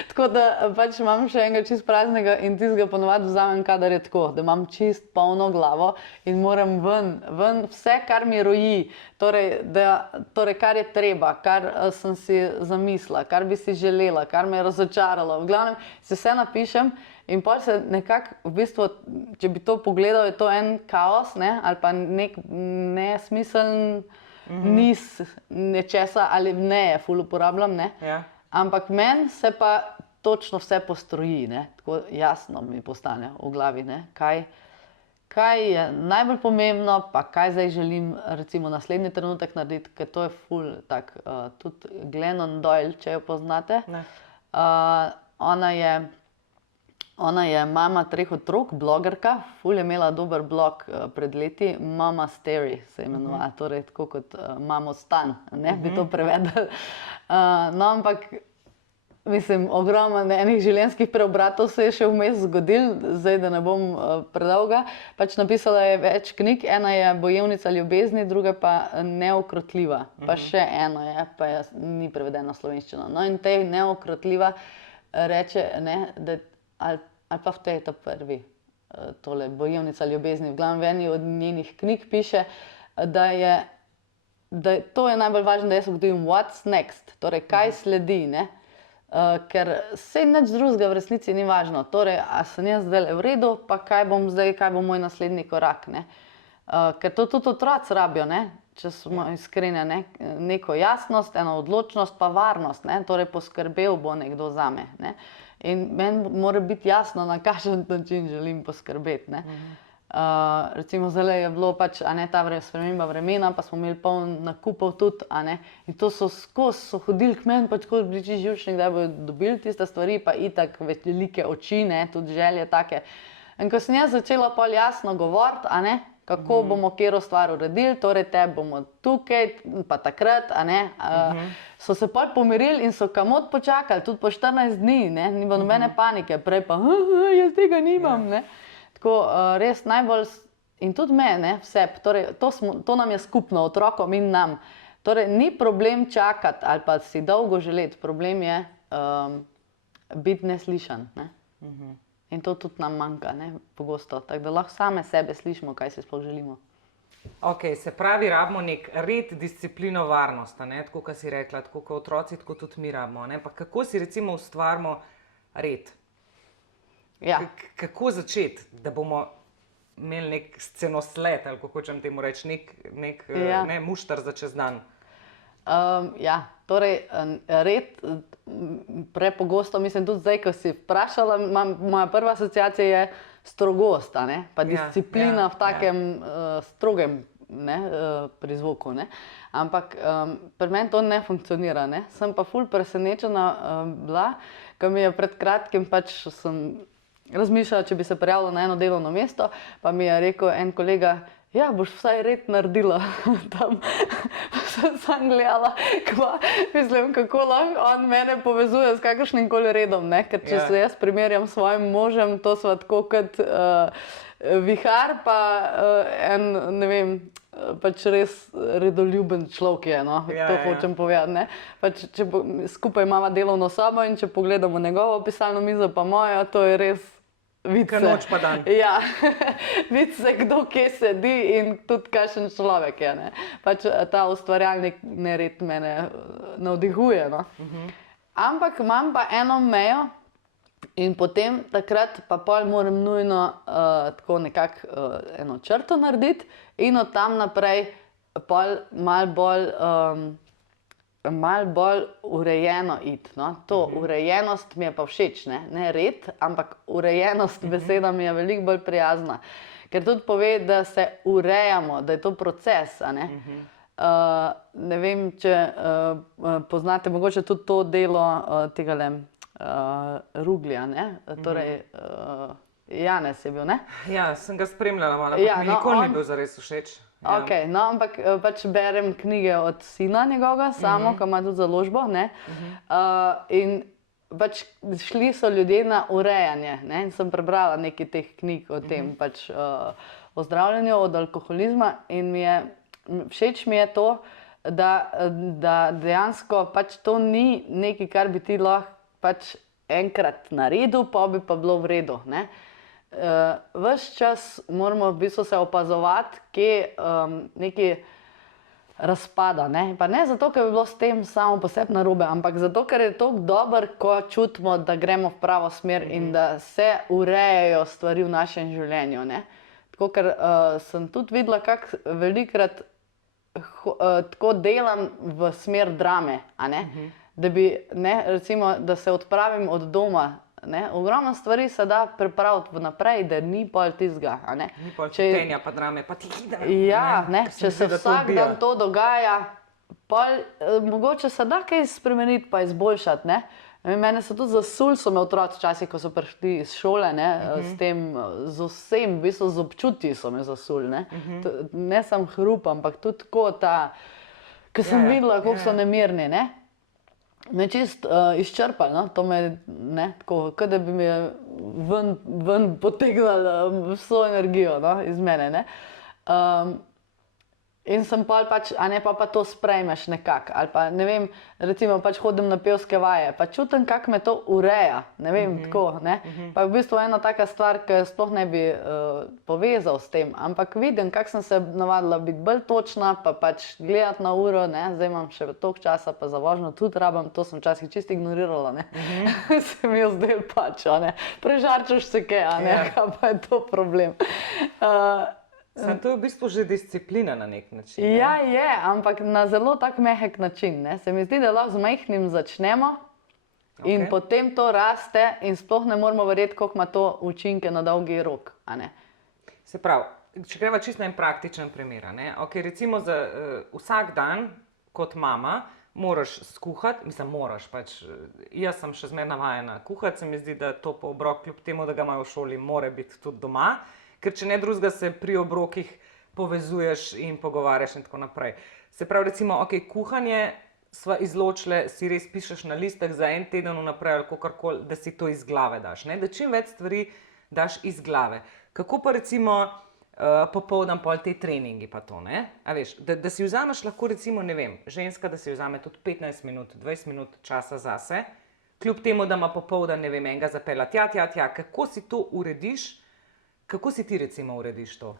Tako da pač imam še enega čist praznega in tistega ponovadi vzamem, kadar je tako, da imam čist polno glavo in moram ven vse, kar mi roji, torej kar je treba, kar sem si zamislila, kar bi si želela, kar me je razočaralo. V glavnem si vse napišem in pol se nekako, v bistvu, če bi to pogledal, je to en kaos, ne, ali pa nek nesmiseln niz nečesa ali ne je ful uporabljam, ne? Ja. Ampak meni se pa točno vse postroji, ne? Tako jasno mi postane v glavi, ne? Kaj je najbolj pomembno, pa kaj zdaj želim recimo naslednji trenutek narediti, ker to je ful tak, tudi Glennon Doyle, če jo poznate. Ona je mama 3 otrok, blogerka, ful je imela dober blog pred leti, Mama Stary se imenovala, torej tako kot Mamo stan, ne, bi to prevedli. No, ampak mislim, ogromno enih življenjskih preobratov se je še vmes zgodil, zdaj da ne bom predolga. Pač napisala je več knjig, ena je Bojevnica ljubezni, druga pa Neukrotljiva, pa še eno je, pa ni prevedena v slovenščino. No in tej Neukrotljiva reče, ne, da ali pa v tej ta prvi, tole Bojevnica ljubezni, v glavnem v eni od njenih knjig piše, da to je najbolj važno, da jaz ugotovim what's next, torej kaj sledi, ne? Ker sej nič drugega v resnici ni važno, torej a sem jaz zdaj v redu, pa kaj bo moj naslednji korak, ne? Ker to tudi otroci rabijo, ne? Če smo iskreni, ne? Neko jasnost, eno odločnost, pa varnost, ne? Torej poskrbel bo nekdo zame, ne? In meni mora biti jasno, na kakšen način želim poskrbeti, ne. Recimo zdaj je bilo pač, a ne, ta sprememba vremena, pa smo imeli polno nakupov tudi, a ne. In to so hodili k meni, pa tako bili čisto živčni, kdaj bodo dobili tiste stvari, pa itak velike oči, ne, tudi želje take. In ko sem jaz začela pol jasno govoriti, a ne, kako bomo katero stvar uredili, torej te bomo tukaj, pa takrat, a ne, so se pol pomirili in so kamot počakali, tudi po 14 dni, ne, ni bilo nobene panike, prej pa, jaz tega nimam, ne. Tako res najbolj, in tudi mene, vse, torej to nam je skupno, otrokom in nam. Torej ni problem čakati ali pa si dolgo želeti, problem je biti neslišan, ne. In to tudi nam manjka, ne, pogosto, tako da lahko same sebe slišimo, kaj si sploh želimo. Ok, se pravi, rabimo nek red, disciplino, varnost, ne, tako kot si rekla, tako kot otroci, tako tudi mi rabimo, ne, pa kako si recimo ustvarimo red? Ja. Kako začeti, da bomo imeli nek scenosled, ali kako hočem temu reči, nek mušter za čez dan? Ja, torej red prepogosto, mislim tudi zdaj, ko si vprašala, moja prva asociacija je strogost, a ne, pa disciplina v takem strogem, ne, prizvoku, ne. Ampak pri meni to ne funkcionira, ne. Sem pa ful presenečena bila, ko mi je pred kratkim pač sem razmišljala, če bi se prijavila na eno delovno mesto, pa mi je rekel en kolega, ja, boš vsaj red naredila tam. Sem sam gledala, mislim, kako lahko on mene povezuje s kakršnim koli redom, ne? Ker če se jaz primerjam s svojim možem, to sva tako kot vihar, pa en, ne vem, pač res redoljuben človek je, no, to hočem povedati, ne. Pač, skupaj imava delovno sobo in če pogledamo njegovo pisalno mizo pa mojo, to je res vice. Noč pa dan. Ja, vice, kdo kje sedi in tudi kakšen človek je, ne. Pač ta ustvarjalni nered mene navdihuje, no. Ampak imam pa eno mejo in potem takrat pa pol moram nujno tako nekako eno črto narediti in od tam naprej pol malo bolj urejeno iti, no. To urejenost mi je pa všeč, ne red, ampak urejenost beseda mi je veliko bolj prijazna. Ker tudi pove, da se urejamo, da je to proces, a ne. Ne vem, če poznate mogoče tudi to delo tegale Ruglja, ne, torej Janez je bil, ne? Ja, sem ga spremljala malo, ampak mi nikoli ni bil zares všeč. Ok, no, ampak pač berem knjige od sina njegovega, samo, ki ima tudi založbo, ne. In pač šli so ljudje na urejanje, ne, in sem prebrala nekaj teh knjig o tem, pač o zdravljenju, od alkoholizma in všeč mi je to, da dejansko pač to ni nekaj, kar bi ti lahko pač enkrat naredil, pa bi pa bilo v redu, ne. Ves čas moramo v bistvu se opazovati, kje nekaj razpada, ne. Pa ne zato, ker bi bilo s tem samo po sebi narobe, ampak zato, ker je toliko dobro, ko čutimo, da gremo v pravo smer in da se urejajo stvari v našem življenju, ne. Tako, ker sem tudi videla, kako velikokrat tako delam v smer drame, a ne. Da bi, ne, recimo, da se odpravim od doma, ne, ogromno stvari se da pripraviti vnaprej, da ni pol tistega, a ne. Ni pol čutenja pa drame, pa ti hidra. Ja, ne, če se vsak dan to dogaja, pol mogoče se da kaj spremeniti pa izboljšati, ne. Mene so tudi zasuli so me otroci včasih, ko so prišli iz šole, ne, s tem, z vsem, v bistvu z občutji so me zasuli, ne. Ne samo hrup, ampak tudi tako ko sem videla, koliko so nemirni, ne. Me čist izčrpali, no, to me, ne, tako, kot da bi mi ven potegnili vso energijo, no, iz mene, ne. In sem pol pač, a ne, pa to sprejmeš nekako, ali pa, ne vem, recimo pač hodim na pevske vaje, pa čutim, kako me to ureja, ne vem, tako, ne. Pa v bistvu ena taka stvar, ki sploh ne bi povezal s tem, ampak vidim, kako sem se navadila biti bolj točna, pa pač gledati na uro, ne, zdaj imam še toliko časa, pa za vožnjo tudi rabim, to sem včasih čisto ignorirala, ne. Se mi je zdelo pač, a ne, prežarčuš se kaj, a ne, kaj pa je to problem. Samo to je v bistvu že disciplina na nek način. Ne? Ja, je, ampak na zelo tak mehek način, ne. Se mi zdi, da lahko z majhnim začnemo in potem to raste in sploh ne moramo verjeti, koliko ima to učinke na dolgi rok, a ne. Se pravi, če greva čisto na en praktičen primer, ne. Okej, recimo za vsak dan kot mama moraš skuhati, mislim moraš pač, jaz sem še zmeraj navajena kuhati, se mi zdi, da to po obrok, kljub temu, da ga imajo v šoli, mora biti tudi doma. Ker če ne drugega se pri obrokih povezuješ in pogovarjaš in tako naprej. Se pravi, recimo, kuhanje sva izločile, si res pišeš na listah za en teden vnaprej ali kakorkoli, da si to iz glave daš, ne? Da čim več stvari daš iz glave. Kako pa recimo popoldan pol te treningi pa to, ne? A veš, da si vzameš lahko recimo, ne vem, ženska, da si vzame tudi 15 minut, 20 minut časa zase, kljub temu, da ima popoldan, ne vem, enega zapela tja, kako si to urediš? Kako si ti recimo urediš to?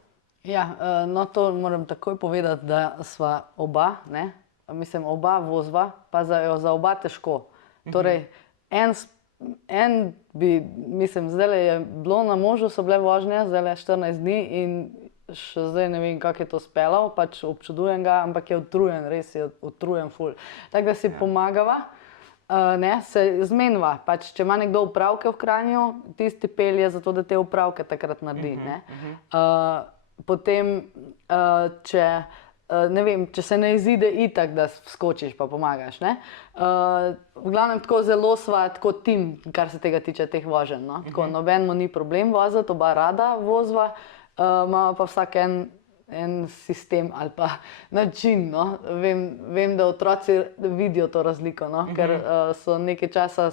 Ja, no to moram takoj povedati, da sva oba, ne, mislim oba vozva, pa za oba težko. Torej, mislim, zdajle je bilo na možu, so bile vožnje, zdajle 14 dni in še zdaj ne vem, kako je to speljal, pač občudujem ga, ampak je utrujen, res je utrujen ful. Tako da si pomagava. Ne, se zmenva, pač, če ima nekdo opravke v Kranju, tisti pelje za to, da te opravke takrat naredi, ne. Potem, ne vem, če se ne izide itak, da skočiš pa pomagaš, ne. V glavnem tako zelo sva tako tim, kar se tega tiče teh voženj, no. Tako, nobenemu ni problem voziti, oba rada vozva, imamo pa vsak en sistem ali pa način, no. Vem, da otroci vidijo to razliko, no, ker so nekaj časa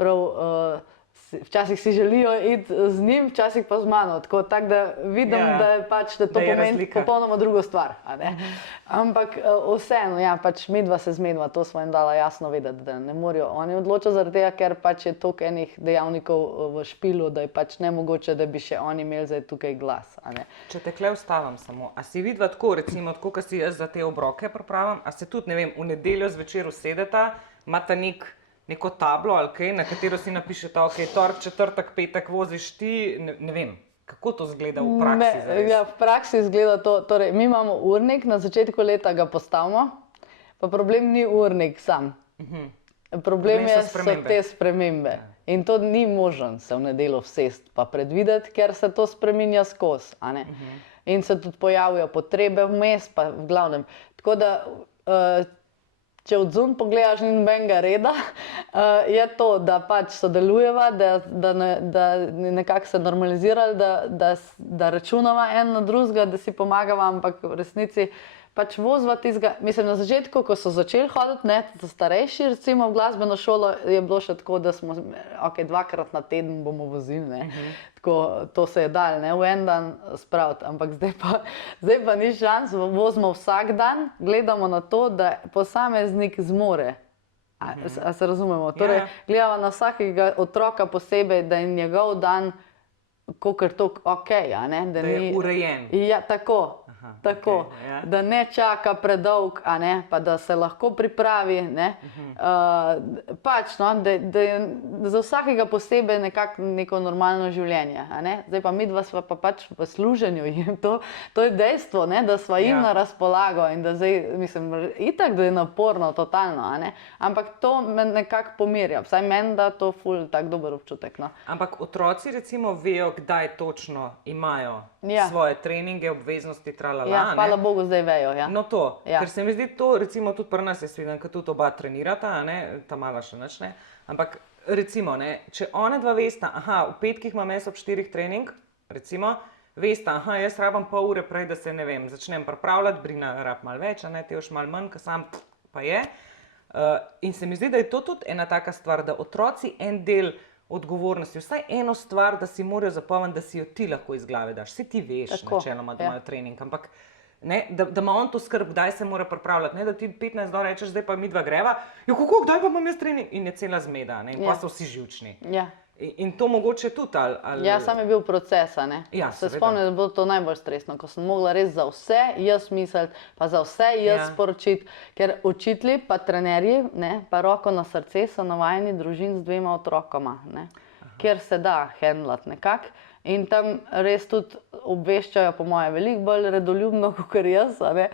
prav, včasih si želijo iti z njim, včasih pa z mano, tako da vidim, da je pač, da to pomeni popolnoma drugo stvar, a ne. Ampak vseeno, ja, pač midva se zmenva, to sva jim dala jasno vedeti, da ne morajo oni odločiti zaradi tega, ker pač je toliko enih dejavnikov v špilu, da je pač nemogoče, da bi še oni imeli zdaj tukaj glas, a ne. Če te kle ustavim samo, a si vidva tako, recimo, tako, ko si jaz za te obroke pripravim, a se tudi, ne vem, v nedeljo zvečer usedeta, imata neko tablo ali kaj, na katero si napišeta, torek, četrtek, petek voziš ti, ne vem, kako to izgleda v praksi zares? Ja, v praksi izgleda to, torej mi imamo urnik, na začetku leta ga postavimo, pa problem ni urnik sam. Problem so te spremembe. In to ni možno se v nedeljo vsesti pa predvideti, ker se to spreminja skozi, a ne. In se tudi pojavijo potrebe vmes, pa v glavnem. Tako da če od zunaj pogledaš, ni nobenega reda, je to, da pač sodelujeva, da nekako se normalizirali, da računava en na drugega, da si pomagava, ampak v resnici pač vozva tistega, mislim, na začetku, ko so začeli hoditi, ne, starejši, recimo v glasbeno šolo, je bilo še tako, da smo, ok, 2-krat na teden bomo vozili, ne. Tako, to se je dalo, ne, v en dan spraviti, ampak zdaj pa ni šans, vozimo vsak dan, gledamo na to, da posameznik zmore. A se razumemo? Torej, gledamo na vsakega otroka posebej, da je njegov dan kakor toliko okej, a ne? Da je urejen. Ja, tako. Da ne čaka predolg, a ne, pa da se lahko pripravi, ne. Pač, no, da je za vsakega posebej neko normalno življenje, a ne. Zdaj pa midva sva pa pač v služenju in to je dejstvo, ne, da sva jim na razpolago in da zdaj, mislim, itak, da je naporno, totalno, a ne. Ampak to me nekako pomirja, vsaj meni da to ful tak dober občutek, no. Ampak otroci recimo vejo, kdaj točno imajo svoje treninge, obveznosti, Ja, hvala Bogu, zdaj vejo, ja. No to, ker se mi zdi to, recimo tudi pri nas, jaz vidim, ker tudi oba trenirata, a ne, ta mala še nič ne, ampak recimo, ne, če one dva vesta, v petkih imam jaz ob 4 trening, recimo, vesta, jaz rabam pol ure prej, da se, ne vem, začnem pripravljati, Brina rab malo več, a ne, te još malo manj, ker sam pa je. In se mi zdi, da je to tudi ena taka stvar, da otroci en del odgovornosti, vsaj eno stvar, da si morajo zapomniti, da si jo ti lahko iz glave daš. Vsi ti veš, načeloma, da imajo trening, ampak ne, da ima on to skrb, kdaj se mora pripravljati, ne, da ti 15 dni rečeš, zdaj pa midva greva, kako, kdaj pa imam jaz trening? In je cela zmeda, ne, in pa so vsi živčni. In to mogoče tudi, ali... Ja, sam je bil proces, a ne. Se spomnim, da je bilo to najbolj stresno, ko sem mogla res za vse jaz misliti, pa za vse jaz sporočiti, ker učitelji pa trenerji, ne, pa roko na srce so navajeni družin z 2 otrokoma, ne, kjer se da handlati nekako. In tam res tudi obveščajo, po moje, veliko bolj redoljubno, kot jaz, a ne.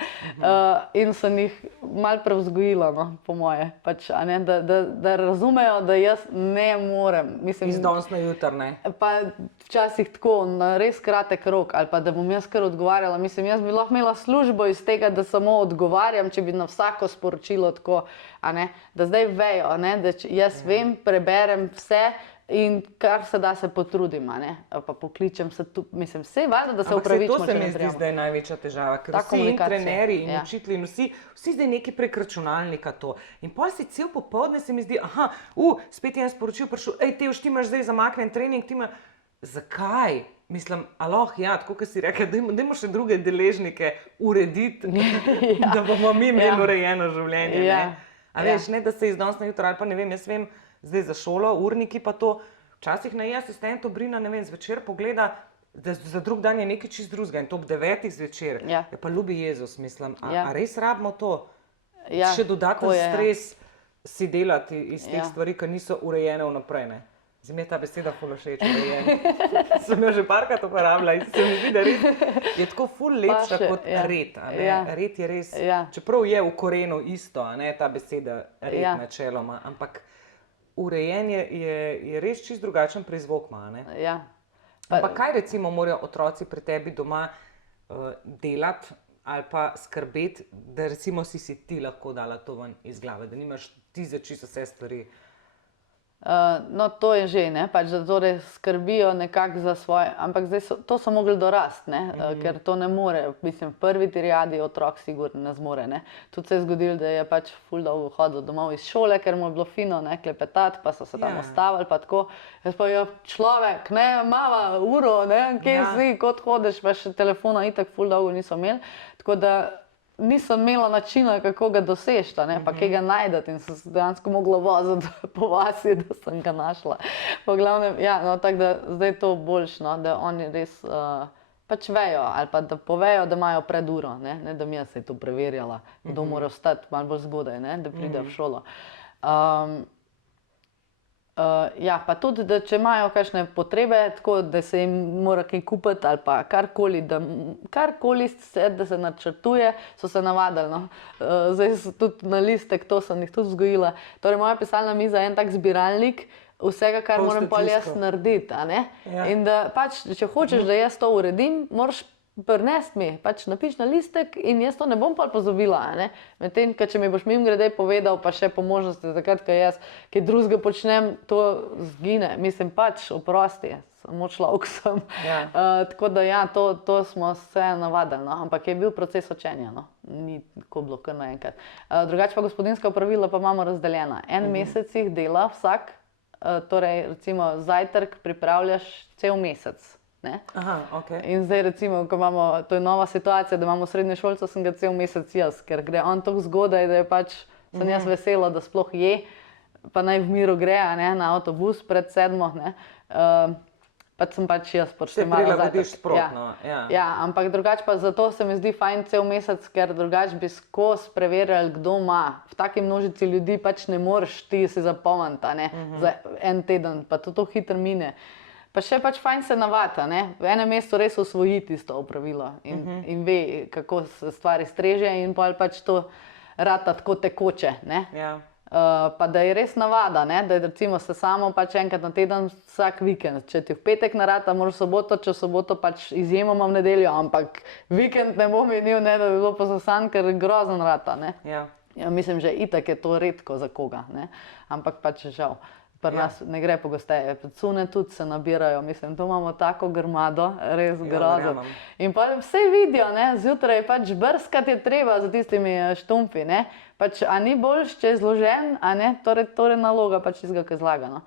In sem jih malo prevzgojila, no, po moje, pač, a ne, da razumejo, da jaz ne morem. Iz danes na jutr, ne? Pa včasih tako, na res kratek rok, ali pa da bom jaz kar odgovarjala. Mislim, jaz bi lahko imela službo iz tega, da samo odgovarjam, če bi na vsako sporočilo tako, a ne, da zdaj vejo, a ne, da jaz vem, preberem vse, in kar se da se potrudim, a ne, pa pokličem se tu, mislim, vse valjda, da se upravičimo, če ne prijemo. Ampak to se mi zdi zdaj največja težava, ker vsi in trenerji in učitelji in vsi zdaj neki prek računalnika to. In pol si cel popoldne se mi zdi, spet je en sporočil prišel, Teoš, ti imaš zdaj zamaknen trening, ti imaš... Zakaj? Mislim, tako, kot si rekla, dajmo še druge deležnike urediti, da bomo mi imeli urejeno življenje, ne? A veš, ne, da se iz danes na jutro, ali pa ne vem, jaz vem, zdaj za šolo, urniki pa to, včasih na asistentu Brina, ne vem, zvečer pogleda, da za drug dan je nekaj čist drugega in to ob 9 zvečer. Ja pa ljubi Jezus, mislim, a res rabimo to? Še dodaten stres si delati iz teh stvari, ki niso urejene vnaprej, ne? Zdaj mi je ta beseda ful všeč, urejene. Sem jo že parkrat uporabila in se mi zdi, da res je tako ful lepša kot red, a ne? Red je res, čeprav je v korenu isto, a ne, ta beseda red načeloma, ampak urejen je res čist drugačen prizvok ima, ne? Ampak kaj recimo morajo otroci pri tebi doma delati ali pa skrbeti, da recimo si ti lahko dala to ven iz glave, da nimaš ti za čisto vse stvari? No, to je že, ne, pač da torej skrbijo nekako za svoje, ampak zdaj to so mogli dorasti, ne, ker to ne more, mislim, v prvi triadi otrok sigurno ne zmore, ne. Tudi se je zgodilo, da je pač ful dolgo hodil domov iz šole, ker mu je bilo fino, ne, klepetati, pa so se tam ustavili, pa tako. Jaz pa človek, ne, mama, uro, ne, kje si, kot hodiš, pa še telefona itak ful dolgo niso imeli, tako da nisem imela načina, kako ga doseči, pa kje ga najdeti in sem se dejansko mogla voziti po vasi, da sem ga našla. Po glavnem, no, tako da zdaj je to boljše, no, da oni res pač vejo ali pa da povejo, da imajo pred uro, ne, da mi jaz se je to preverjala, kdo mora vstati malo bolj zgodaj, ne, da pride v šolo. Pa tudi, da če imajo kakšne potrebe, tako da se jim mora kaj kupiti ali pa karkoli, da se načrtuje, so se navadili, no. Zdaj so tudi na listek, to sem jih tudi vzgojila. Torej, moja pisalna miza je en tak zbiralnik vsega, kar moram pol jaz narediti, a ne. In da pač, če hočeš, da jaz to uredim, moraš Prnest mi, pač napiš na listek in jaz to ne bom pa pozabila. Medtem, če mi boš mimogrede povedal, pa še po možnosti, takrat, ko jaz kaj drugega počnem, to zgine. Mislim, pač oprosti, samo človek sem. Ja. Tako da ja, to smo se navadili, no? Ampak je bil proces učenja, no? Ni tako bilo kar naenkrat. Drugače pa gospodinjska opravila pa imamo razdeljena. En mesec jih dela vsak, torej recimo zajtrk pripravljaš cel mesec. Ne? Aha, okay. In zdaj recimo, ko imamo, to je nova situacija, da imamo srednje šolce, sem ga cel mesec jaz, ker gre on tako zgodaj, da je pač, sem jaz vesela, da sploh je, pa naj v miru gre, ne, na avtobus pred 7, ne. Pač sem pač jaz Se prilagodiš sprotno. Ja, ampak drugače pa zato se mi zdi fajn cel mesec, ker drugače bi skozi preverjali, kdo ima. V taki množici ljudi pač ne moreš ti si zapomniti, ne, za en teden, pa to hitro mine. Pa še pač fajn se navata, ne? V enem mestu res osvojiti tisto opravilo in ve, kako se stvari streže in pač to rata tako tekoče, ne? Ja. Pa da je res navada, ne? Da je recimo se samo pač enkrat na teden vsak vikend. Če ti v petek narata, moraš soboto, če soboto pač izjemoma v nedeljo, ampak vikend ne bo minil, ne, da bi bilo posasan, ker grozen rata, ne? Ja. Ja, mislim, že itak je to redko za koga, ne? Ampak pač žal. Pri nas ne gre pogosteje, cune tudi se nabirajo, mislim, tu imamo tako grmado, res grozno. In pa vse vidijo, ne, zjutraj pač brskati je treba za tistimi štumpi, ne, pač, a ni boljš, če je zložen, a ne, torej naloga pač izga, ki zlaga, no.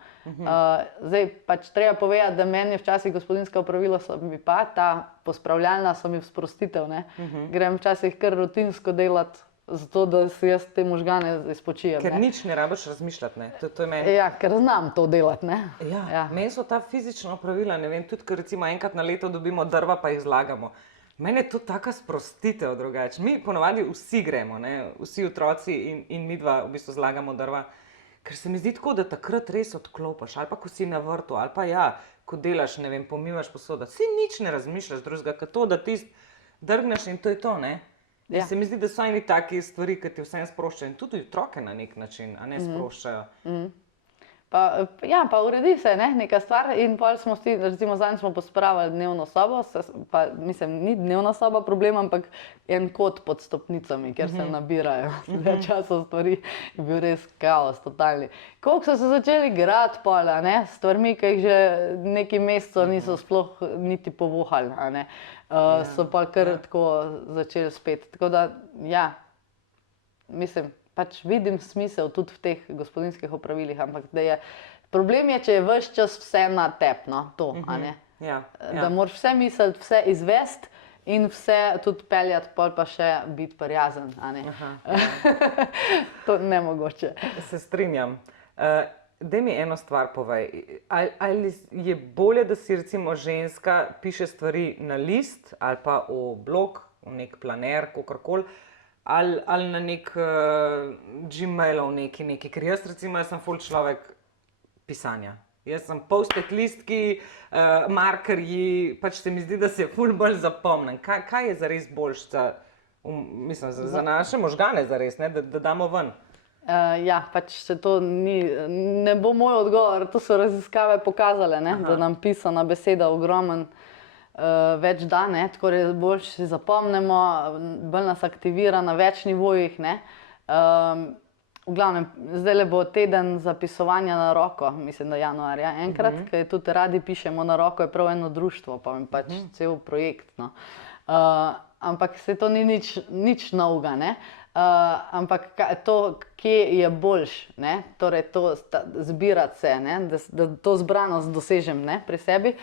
Zdaj pač treba povedati, da meni je včasih gospodinjska opravila so mi pa, ta pospravljalna so mi sprostitev, ne, grem včasih kar rutinsko delati, zato, da si jaz te možgane izpočijem. Ker nič ne rabiš razmišljati, ne? To je meni. Ja, ker znam to delati, ne? Ja. Meni so ta fizična opravila, ne vem, tudi, ker recimo enkrat na leto dobimo drva, pa jih zlagamo. Meni je to taka sprostitev drugače. Mi ponovadi vsi gremo, ne? Vsi otroci in midva v bistvu zlagamo drva, ker se mi zdi tako, da takrat res odklopiš, ali pa ko si na vrtu, ali pa ja, ko delaš, ne vem, pomivaš posodo, si nič ne razmišljaš drugega, kot to, da ti drgneš in to je to, ne? Ja. Se mi zdi, da so eni taki stvari, ki ti vsem sproščajo in tudi otroke na nek način, a ne sproščajo. Pa uredi se, ne, neka stvar in pol smo recimo zadnjič smo pospravili dnevno sobo, pa mislim, ni dnevna soba problem, ampak en kot pod stopnicami, kjer se nabirajo časov stvari, je bil res kaos totalni. Koliko so se začeli igrati pol, a ne, stvarmi, ki jih že nekaj mesecev niso sploh niti povohali, a ne. So pa kar tako začeli spet. Tako da, ja, mislim, pač vidim smisel tudi v teh gospodinjskih opravilih, ampak da je, problem je, če je ves čas vse na tepno, to, a ne. Da moraš vse misliti, vse izvesti in vse tudi peljati, pol pa še biti prijazen, a ne. To je nemogoče. Se strinjam. Daj mi eno stvar povej, ali je bolje, da si recimo ženska piše stvari na list ali pa v blog, v nek planer, kakorkoli, ali na nek Gmailov neki, ker jaz recimo sem ful človek pisanja. Jaz sem post-it listki, markerji, pač se mi zdi, da se je ful bolj zapomnim. Kaj je zares boljš za naše možgane zares, ne, da damo ven? Ja, pač se to ne bo moj odgovor, to so raziskave pokazale, ne, da nam pisana beseda ogromen več da, ne, tako da bolj si zapomnimo, bolj nas aktivira na več nivojih, ne. V glavnem, zdajle bo teden zapisovanja na roko, mislim, da januarja enkrat, ki tudi radi pišemo na roko, je prav eno društvo, pa mi pač cel projekt, no. Ampak se to ni nič novega, ne. Ampak to, kje je boljš, ne, torej to zbirati se, ne, da to zbranost dosežem, ne, pri sebi.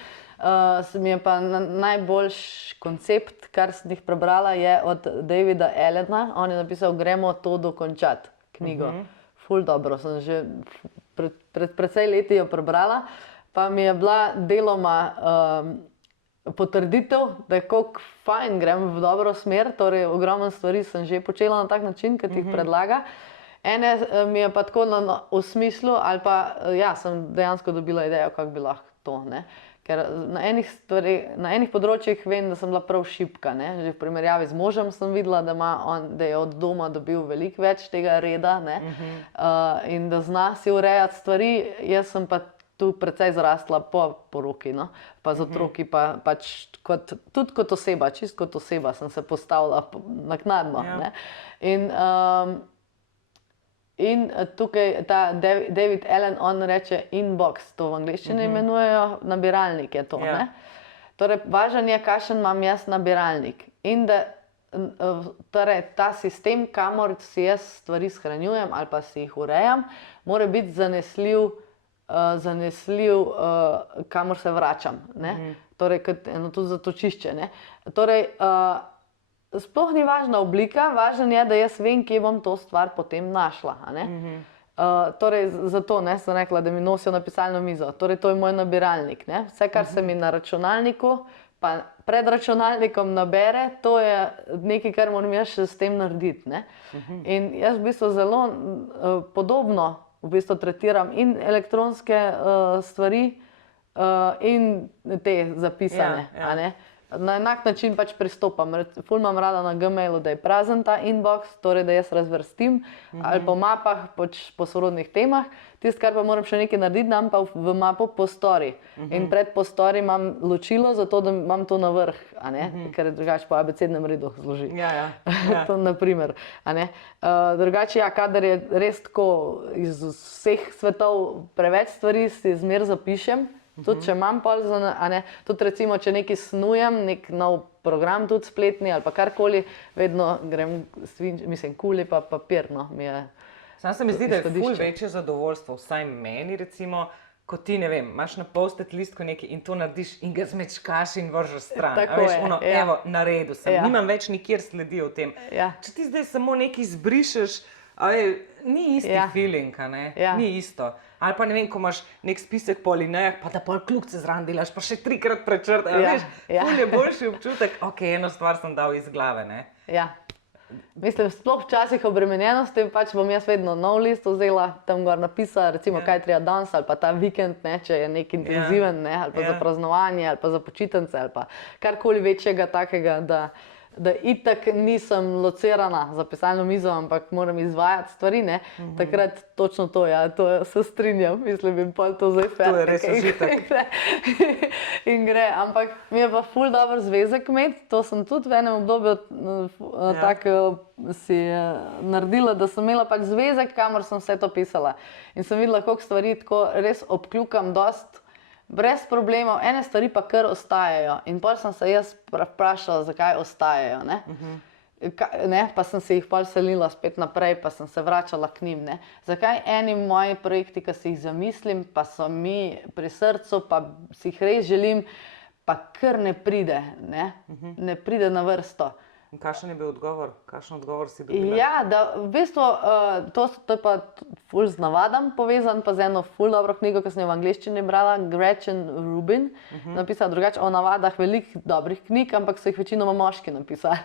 Mi je pa najboljš koncept, kar sem jih prebrala, je od Davida Allena, on je napisal Gremo to dokončati, knjigo. Ful dobro, sem že pred precej leti jo prebrala, pa mi je bila deloma potrditev, da je koliko fajn grem v dobro smer, torej ogromno stvari sem že počela na tak način, kot jih predlaga. Ene mi je pa tako v smislu, ali pa ja, sem dejansko dobila idejo, kako bi lahko to, ne. Ker na enih področjih vem, da sem bila prav šibka, ne. Že v primerjavi z možem sem videla, da je od doma dobil veliko več tega reda, ne. In da zna si urejati stvari, jaz sem pa tu precej zrasla po poroki, no? Pa z otroki, pa pač tudi kot oseba, čisto kot oseba sem se postavila naknadno. Ne? In tukaj ta David Allen, on reče inbox, to v angleščini imenujejo, nabiralnik je to. Ne? Torej, važen je, kakšen imam jaz nabiralnik. In da torej, ta sistem, kamor si jaz stvari shranjujem ali pa si jih urejam, mora biti zanesljiv, kamor se vračam. Ne? Torej, kot eno tudi zatočišče. Ne? Torej, sploh ni važna oblika, važno je, da jaz vem, kje bom to stvar potem našla. A ne? Torej, zato sem rekla, da mi nosijo na pisalno mizo. Torej, to je moj nabiralnik. Ne? Vse, kar se mi na računalniku, pa pred računalnikom nabere, to je nekaj, kar moram jaz še s tem narediti. Ne? In jaz v bistvu zelo podobno tretiram in elektronske stvari in te zapisane. A ne? Na enak način pač pristopam. Ful imam rada na Gmailu, da je prazen ta inbox, torej da jaz razvrstim, ali po mapah, po sorodnih temah. Tisto, kar pa moram še nekaj narediti, dam pa v mapo postori. In pred postori imam ločilo, zato da imam to na vrh, a ne? Ker je drugače po abecednem redu zloži. To naprimer. Drugače, kadar je res tako iz vseh svetov preveč stvari, si zmer zapišem. Tudi če imam pol, tudi recimo, če nekaj snujem, nek nov program tudi spletni ali pa karkoli, vedno grem, kuli pa papirno mi je. Sam se mi zdi, da je ful večje zadovoljstvo, vsaj meni recimo, ko ti, ne vem, imaš na post-it listku nekaj in to narediš in ga zmečkaš in vržeš stran. Tako je, evo, naredil sem, nimam več nikjer sledi o tem. Če ti zdaj samo nekaj zbrišeš, ni isti feeling, ni isto. Ali pa ne vem, ko imaš nek spisek po alinejah, pa da pol kljukce zraven delaš, pa še 3-krat prečrtaš. Ful je boljši občutek, eno stvar sem dal iz glave. Mislim, sploh včasih obremenjenosti, pač bom jaz vedno nov list vzela, tam gor napisala, recimo, kaj treba danes ali pa ta vikend, če je nek intenziven, ali pa za praznovanje, ali pa za počitnice, ali pa karkoli večjega takega, da itak nisem locirana za pisalno mizo, ampak moram izvajati stvari, takrat točno to, to se strinjam, mislim, in pol to zdaj fer. To je res užitek. In gre, ampak mi je pa ful dober zvezek imeti, to sem tudi v enem obdobju tako si naredila, da sem imela pač zvezek, kamor sem vse to pisala. In sem videla, koliko stvari tako res obkljukam dost, brez problemov, ene stvari pa kar ostajajo. In potem sem se jaz vprašala, zakaj ostajajo. Pa sem se jih potem selila spet naprej, pa sem se vračala k njim. Zakaj eni moji projekti, ki si jih zamislim, pa so mi pri srcu, pa si jih res želim, pa kar ne pride, ne pride na vrsto. In kakšen je bil odgovor? Kakšen odgovor si dobila? Ja, da v bistvu to je pa ful z navadam povezan, pa z eno ful dobro knjigo, ki sem jo v angleščini brala, Gretchen Rubin, napisala drugače o navadah veliko dobrih knjig, ampak so jih večinoma moški napisali.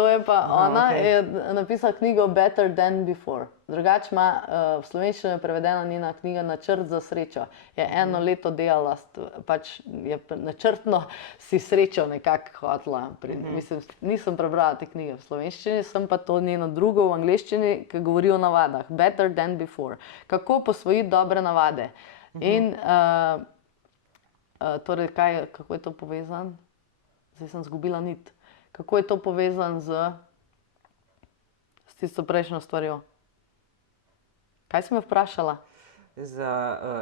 To je pa ona, je napisala knjigo Better Than Before. Drugače ima v slovenščini prevedena njena knjiga Načrt za srečo. Je eno leto delala, pač je načrtno si srečo nekako hotela. Mislim, nisem prebrala te knjige v slovenščini, sem pa to njeno drugo v angleščini, ki govori o navadah. Better than before. Kako posvojiti dobre navade. In torej, kako je to povezan? Zdaj sem zgubila nit. Kako je to povezan z tisto prejšnjo stvarjo? Kaj si me vprašala?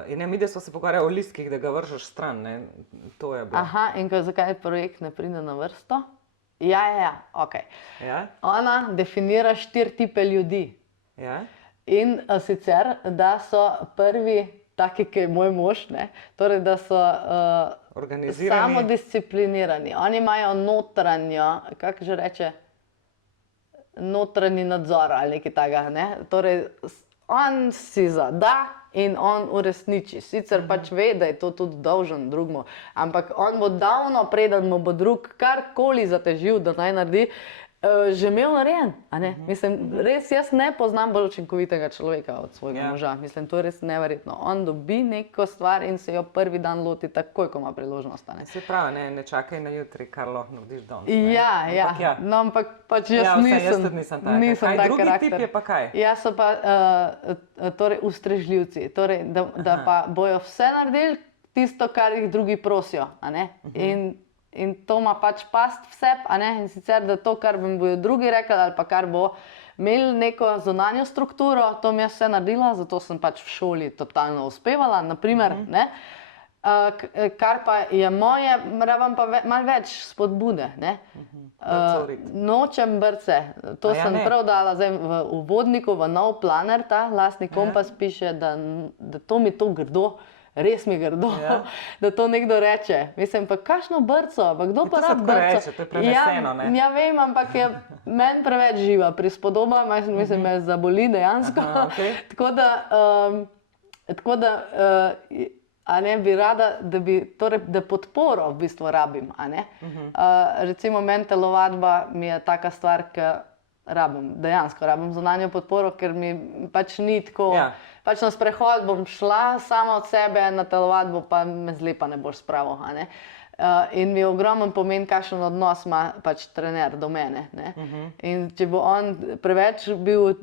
Mi, da smo se pogovarjali o listkih, da ga vržeš stran. To je bilo. Aha, in zakaj projekt ne pride na vrsto? Ja, ok. Ona definira 4 tipe ljudi. In sicer, da so prvi, taki, ki je moj mož, torej, da so samodisciplinirani. Oni imajo notranjo, kako že reče, notranji nadzor ali nekaj takega. Torej, on si zada in on uresniči. Sicer pač ve, da je to tudi dolžen drugemu, ampak on bo davno, preden mu bo drug karkoli zatežil, da naj naredi, Že imel narejen, a ne? Mislim, res jaz ne poznam bolj učinkovitega človeka od svojega moža. Mislim, to je res neverjetno. On dobi neko stvar in se jo prvi dan loti takoj, ko ima priložnost, a ne? Se pravi, ne čakaj na jutri, kar lahko narediš danes. Ja. No, ampak pač jaz jaz tudi nisem taka. nisem tak Drugi karakter. tip je pa kaj? Jaz so pa torej ustrežljivci, torej, da pa bojo vse naredili tisto, kar jih drugi prosijo, a ne? In to ima pač past vse, a ne, in sicer, da to, kar mi bodo drugi rekli, ali pa kar bo imeli neko zunanjo strukturo, to mi je vse naredila, zato sem pač v šoli totalno uspevala, naprimer, ne. Kar pa je moje, rabim pa malo več spodbude, ne. Nočem brce, to sem prav dala zdaj v uvodniku, v nov planer, ta lastni kompas piše, da to mi to grdo, res mi grdo, da to nekdo reče. Mislim, pa kakšno brco, pa kdo pa rad brco? Reče, to je preneseno, ne? Ja, vem, ampak je meni preveč živa prispodoba, mislim, me zaboli dejansko. Tako da a ne, bi rada, da podporo v bistvu rabim, a ne. Recimo meni telovadba mi je taka stvar, ki dejansko rabim zunanjo podporo, ker mi pač ni tako, pač na sprehod bom šla sama od sebe, na telovadbo pa me zlepa ne boš spravil, a ne. In mi ogromno pomeni, kakšen odnos ima pač trener do mene, ne. In če bo on preveč bil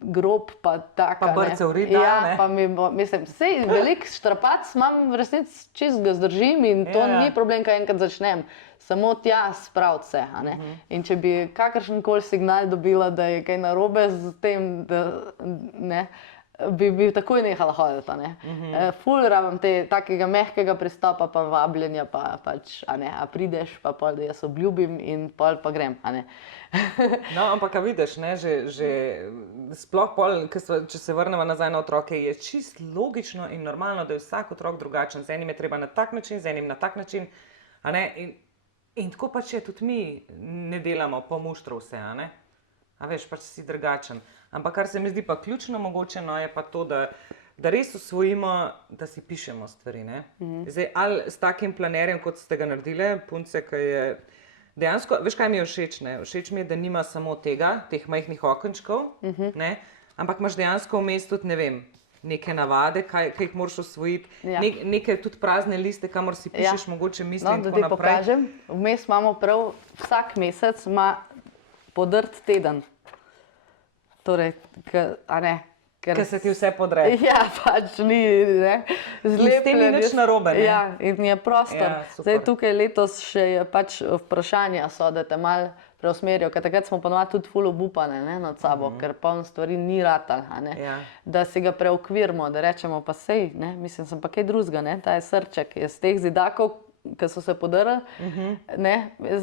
grob, pa taka, pa brce urida, ne. pa mi bo, mislim, sej velik štrapac imam v resnici, čist ga zdržim in to ni problem, kaj enkrat začnem. Samo tja spraviti se, a ne. In če bi kakršenkoli signal dobila, da je kaj narobe z tem, da ne, bi takoj nehala hoditi, a ne. Ful rabim takega mehkega pristopa, pa vabljenja, pa pač, a ne, a prideš, pa pol, da jaz obljubim in pol pa grem, a ne. No, ampak a vidiš, ne, že sploh pol, če se vrnemo nazaj na otroke, je čist logično in normalno, da je vsak otrok drugačen. Z enim je treba na tak način, z enim na tak način, a ne. In tako pač je, tudi mi ne delamo po muštru vse, a ne. A veš, pač si drugačen. Ampak kar se mi zdi pa ključno mogoče, no, je pa to, da res usvojimo, da si pišemo stvari, ne. Zdaj, ali s takim planerjem, kot ste ga naredile, punce, ki je dejansko, veš, kaj mi je všeč, ne? Všeč mi je, da nima samo teh majhnih okenčkov, ne, ampak imaš dejansko vmes tudi, ne vem, neke navade, kaj jih moraš usvojiti, neke tudi prazne liste, kamor si pišeš mogoče misli in tako naprej. Da ti pokažem, vmes imamo prav, vsak mesec ima podrt teden. Torej, a ne, ker se ti vse podre. Ja, pač ni, ne, zlepljen. In s tem ni nič narobe, ne? Ja, in je prostor. Zdaj tukaj letos še je pač vprašanja so, da te malo preusmerijo, ker takrat smo ponovadi tudi ful obupane, ne, nad sabo, ker polno stvari ni ratal, a ne. Da si ga preokvirimo, da rečemo pa sej, ne, mislim, sem pa kaj drugega, ne, ta je srček, je z teh zidakov, ki so se podrli, ne,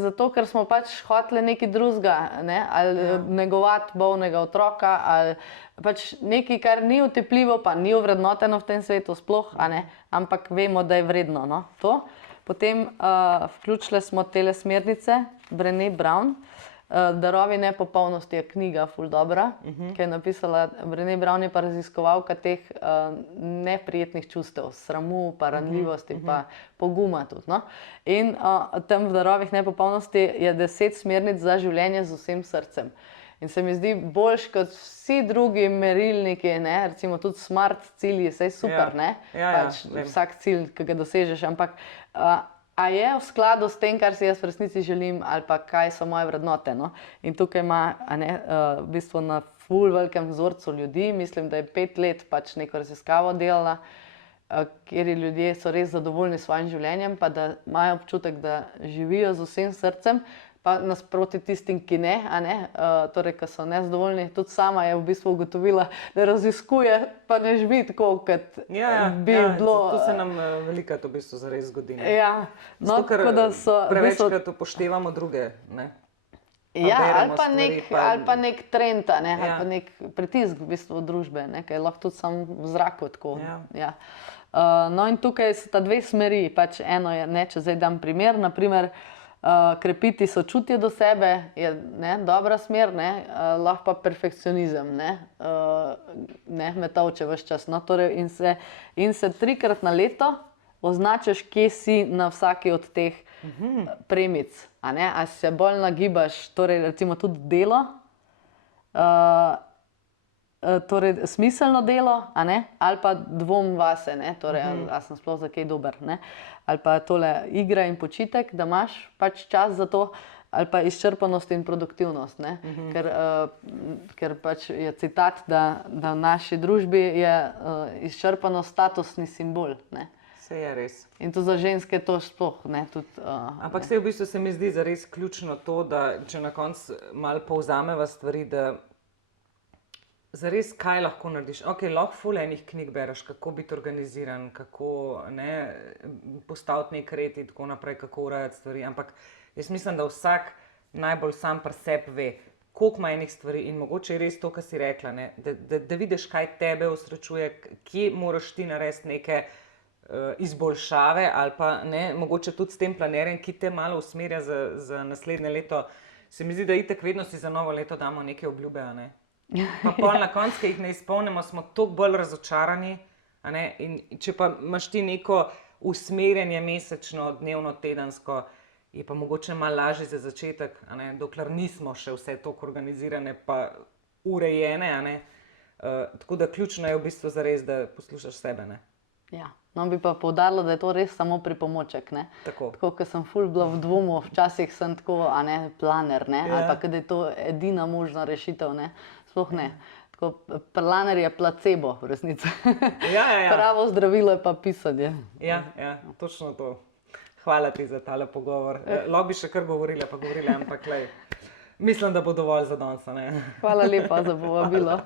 zato, ker smo pač hoteli nekaj drugega, ne, ali negovati bolnega otroka, ali pač nekaj, kar ni utepljivo, pa ni ovrednoteno v tem svetu sploh, a ne, ampak vemo, da je vredno, no, to. Potem vključile smo tele smernice, Brené Brown, Darovi nepopolnosti je knjiga ful dobra, ki je napisala, Brené Brown je pa raziskovalka teh neprijetnih čustev, sramu, pa ranljivosti, pa poguma tudi, no. In tam v Darovih nepopolnosti je 10 smernic za življenje z vsem srcem. In se mi zdi boljš kot vsi drugi merilniki, ne, recimo tudi smart cilji, saj super, ne, pač vsak cilj, ki ga dosežeš, ampak a je v skladu s tem, kar si jaz v resnici želim, ali pa kaj so moje vrednote, no. In tukaj ima, a ne, v bistvu na ful velikem vzorcu ljudi, mislim, da je 5 let pač neko raziskavo delala, kjer ljudje so res zadovoljni s svojim življenjem, pa da imajo občutek, da živijo z vsem srcem, pa nasproti tistim, ki ne, a ne, torej, ki so nezadovoljni. Tudi sama je v bistvu ugotovila, da raziskuje, pa ne živi tako, kot bi bilo. To se nam velikrat v bistvu zares zgodi, ne. Ja, no, tako da so... Prevečkrat upoštevamo druge, ne. Ja, ali pa nek trend, a ne, ali pa nek pritisk v bistvu družbe, ne, ki je lahko tudi samo v zraku tako. No, in tukaj so ta dve smeri, pač eno je, ne, če zdaj dam primer, naprimer, krepiti sočutje do sebe je, ne, dobra smer, ne, lahko pa perfekcionizem, ne, me tolče ves čas, no, torej in se 3-krat na leto označiš, kje si na vsaki od teh premic. A se bolj nagibaš, torej recimo tudi delo, torej smiselno delo, ali pa dvom vase, torej, ali sem sploh za kaj dober. Ali pa tole igra in počitek, da imaš pač čas za to, ali pa izčrpanost in produktivnost. Ker pač je citat, da v naši družbi je izčrpanost statusni simbol. Se je res. In to za ženske to sploh. Ampak v bistvu se mi zdi zares ključno to, da če na koncu malo povzameva stvari, da zares kaj lahko narediš. Ok, lahko ful enih knjig bereš, kako biti organiziran, kako postaviti nek red in tako naprej, kako urejati stvari, ampak jaz mislim, da vsak najbolj sam pri sebi ve, koliko ima enih stvari in mogoče je res to, kar si rekla, da vidiš, kaj tebe osrečuje, kje moraš ti narediti neke izboljšave ali pa mogoče tudi s tem planirjem, ki te malo usmerja za naslednje leto. Se mi zdi, da itak vedno si za novo leto damo neke obljube, pa pol na koncu, ki jih ne izpolnimo, smo toliko bolj razočarani, in če pa imaš ti neko usmerjanje mesečno, dnevno, tedensko, je pa mogoče malo lažje za začetek, dokler nismo še vse toliko organizirane pa urejene, tako da ključno je v bistvu zares, da poslušaš sebe, Ja, no bi pa poudarila, da je to res samo pripomoček, Tako, ker sem ful bila v dvomu, včasih sem tako, planer, ali pa da je to edina možna rešitev, sploh ne. Tako, planer je placebo v resnici. Ja. Pravo zdravilo je pa pisanje. Ja, točno to. Hvala ti za tale pogovor. Lahko bi še kar govorila, ampak mislim, da bo dovolj za danes, Hvala lepa za povabilo.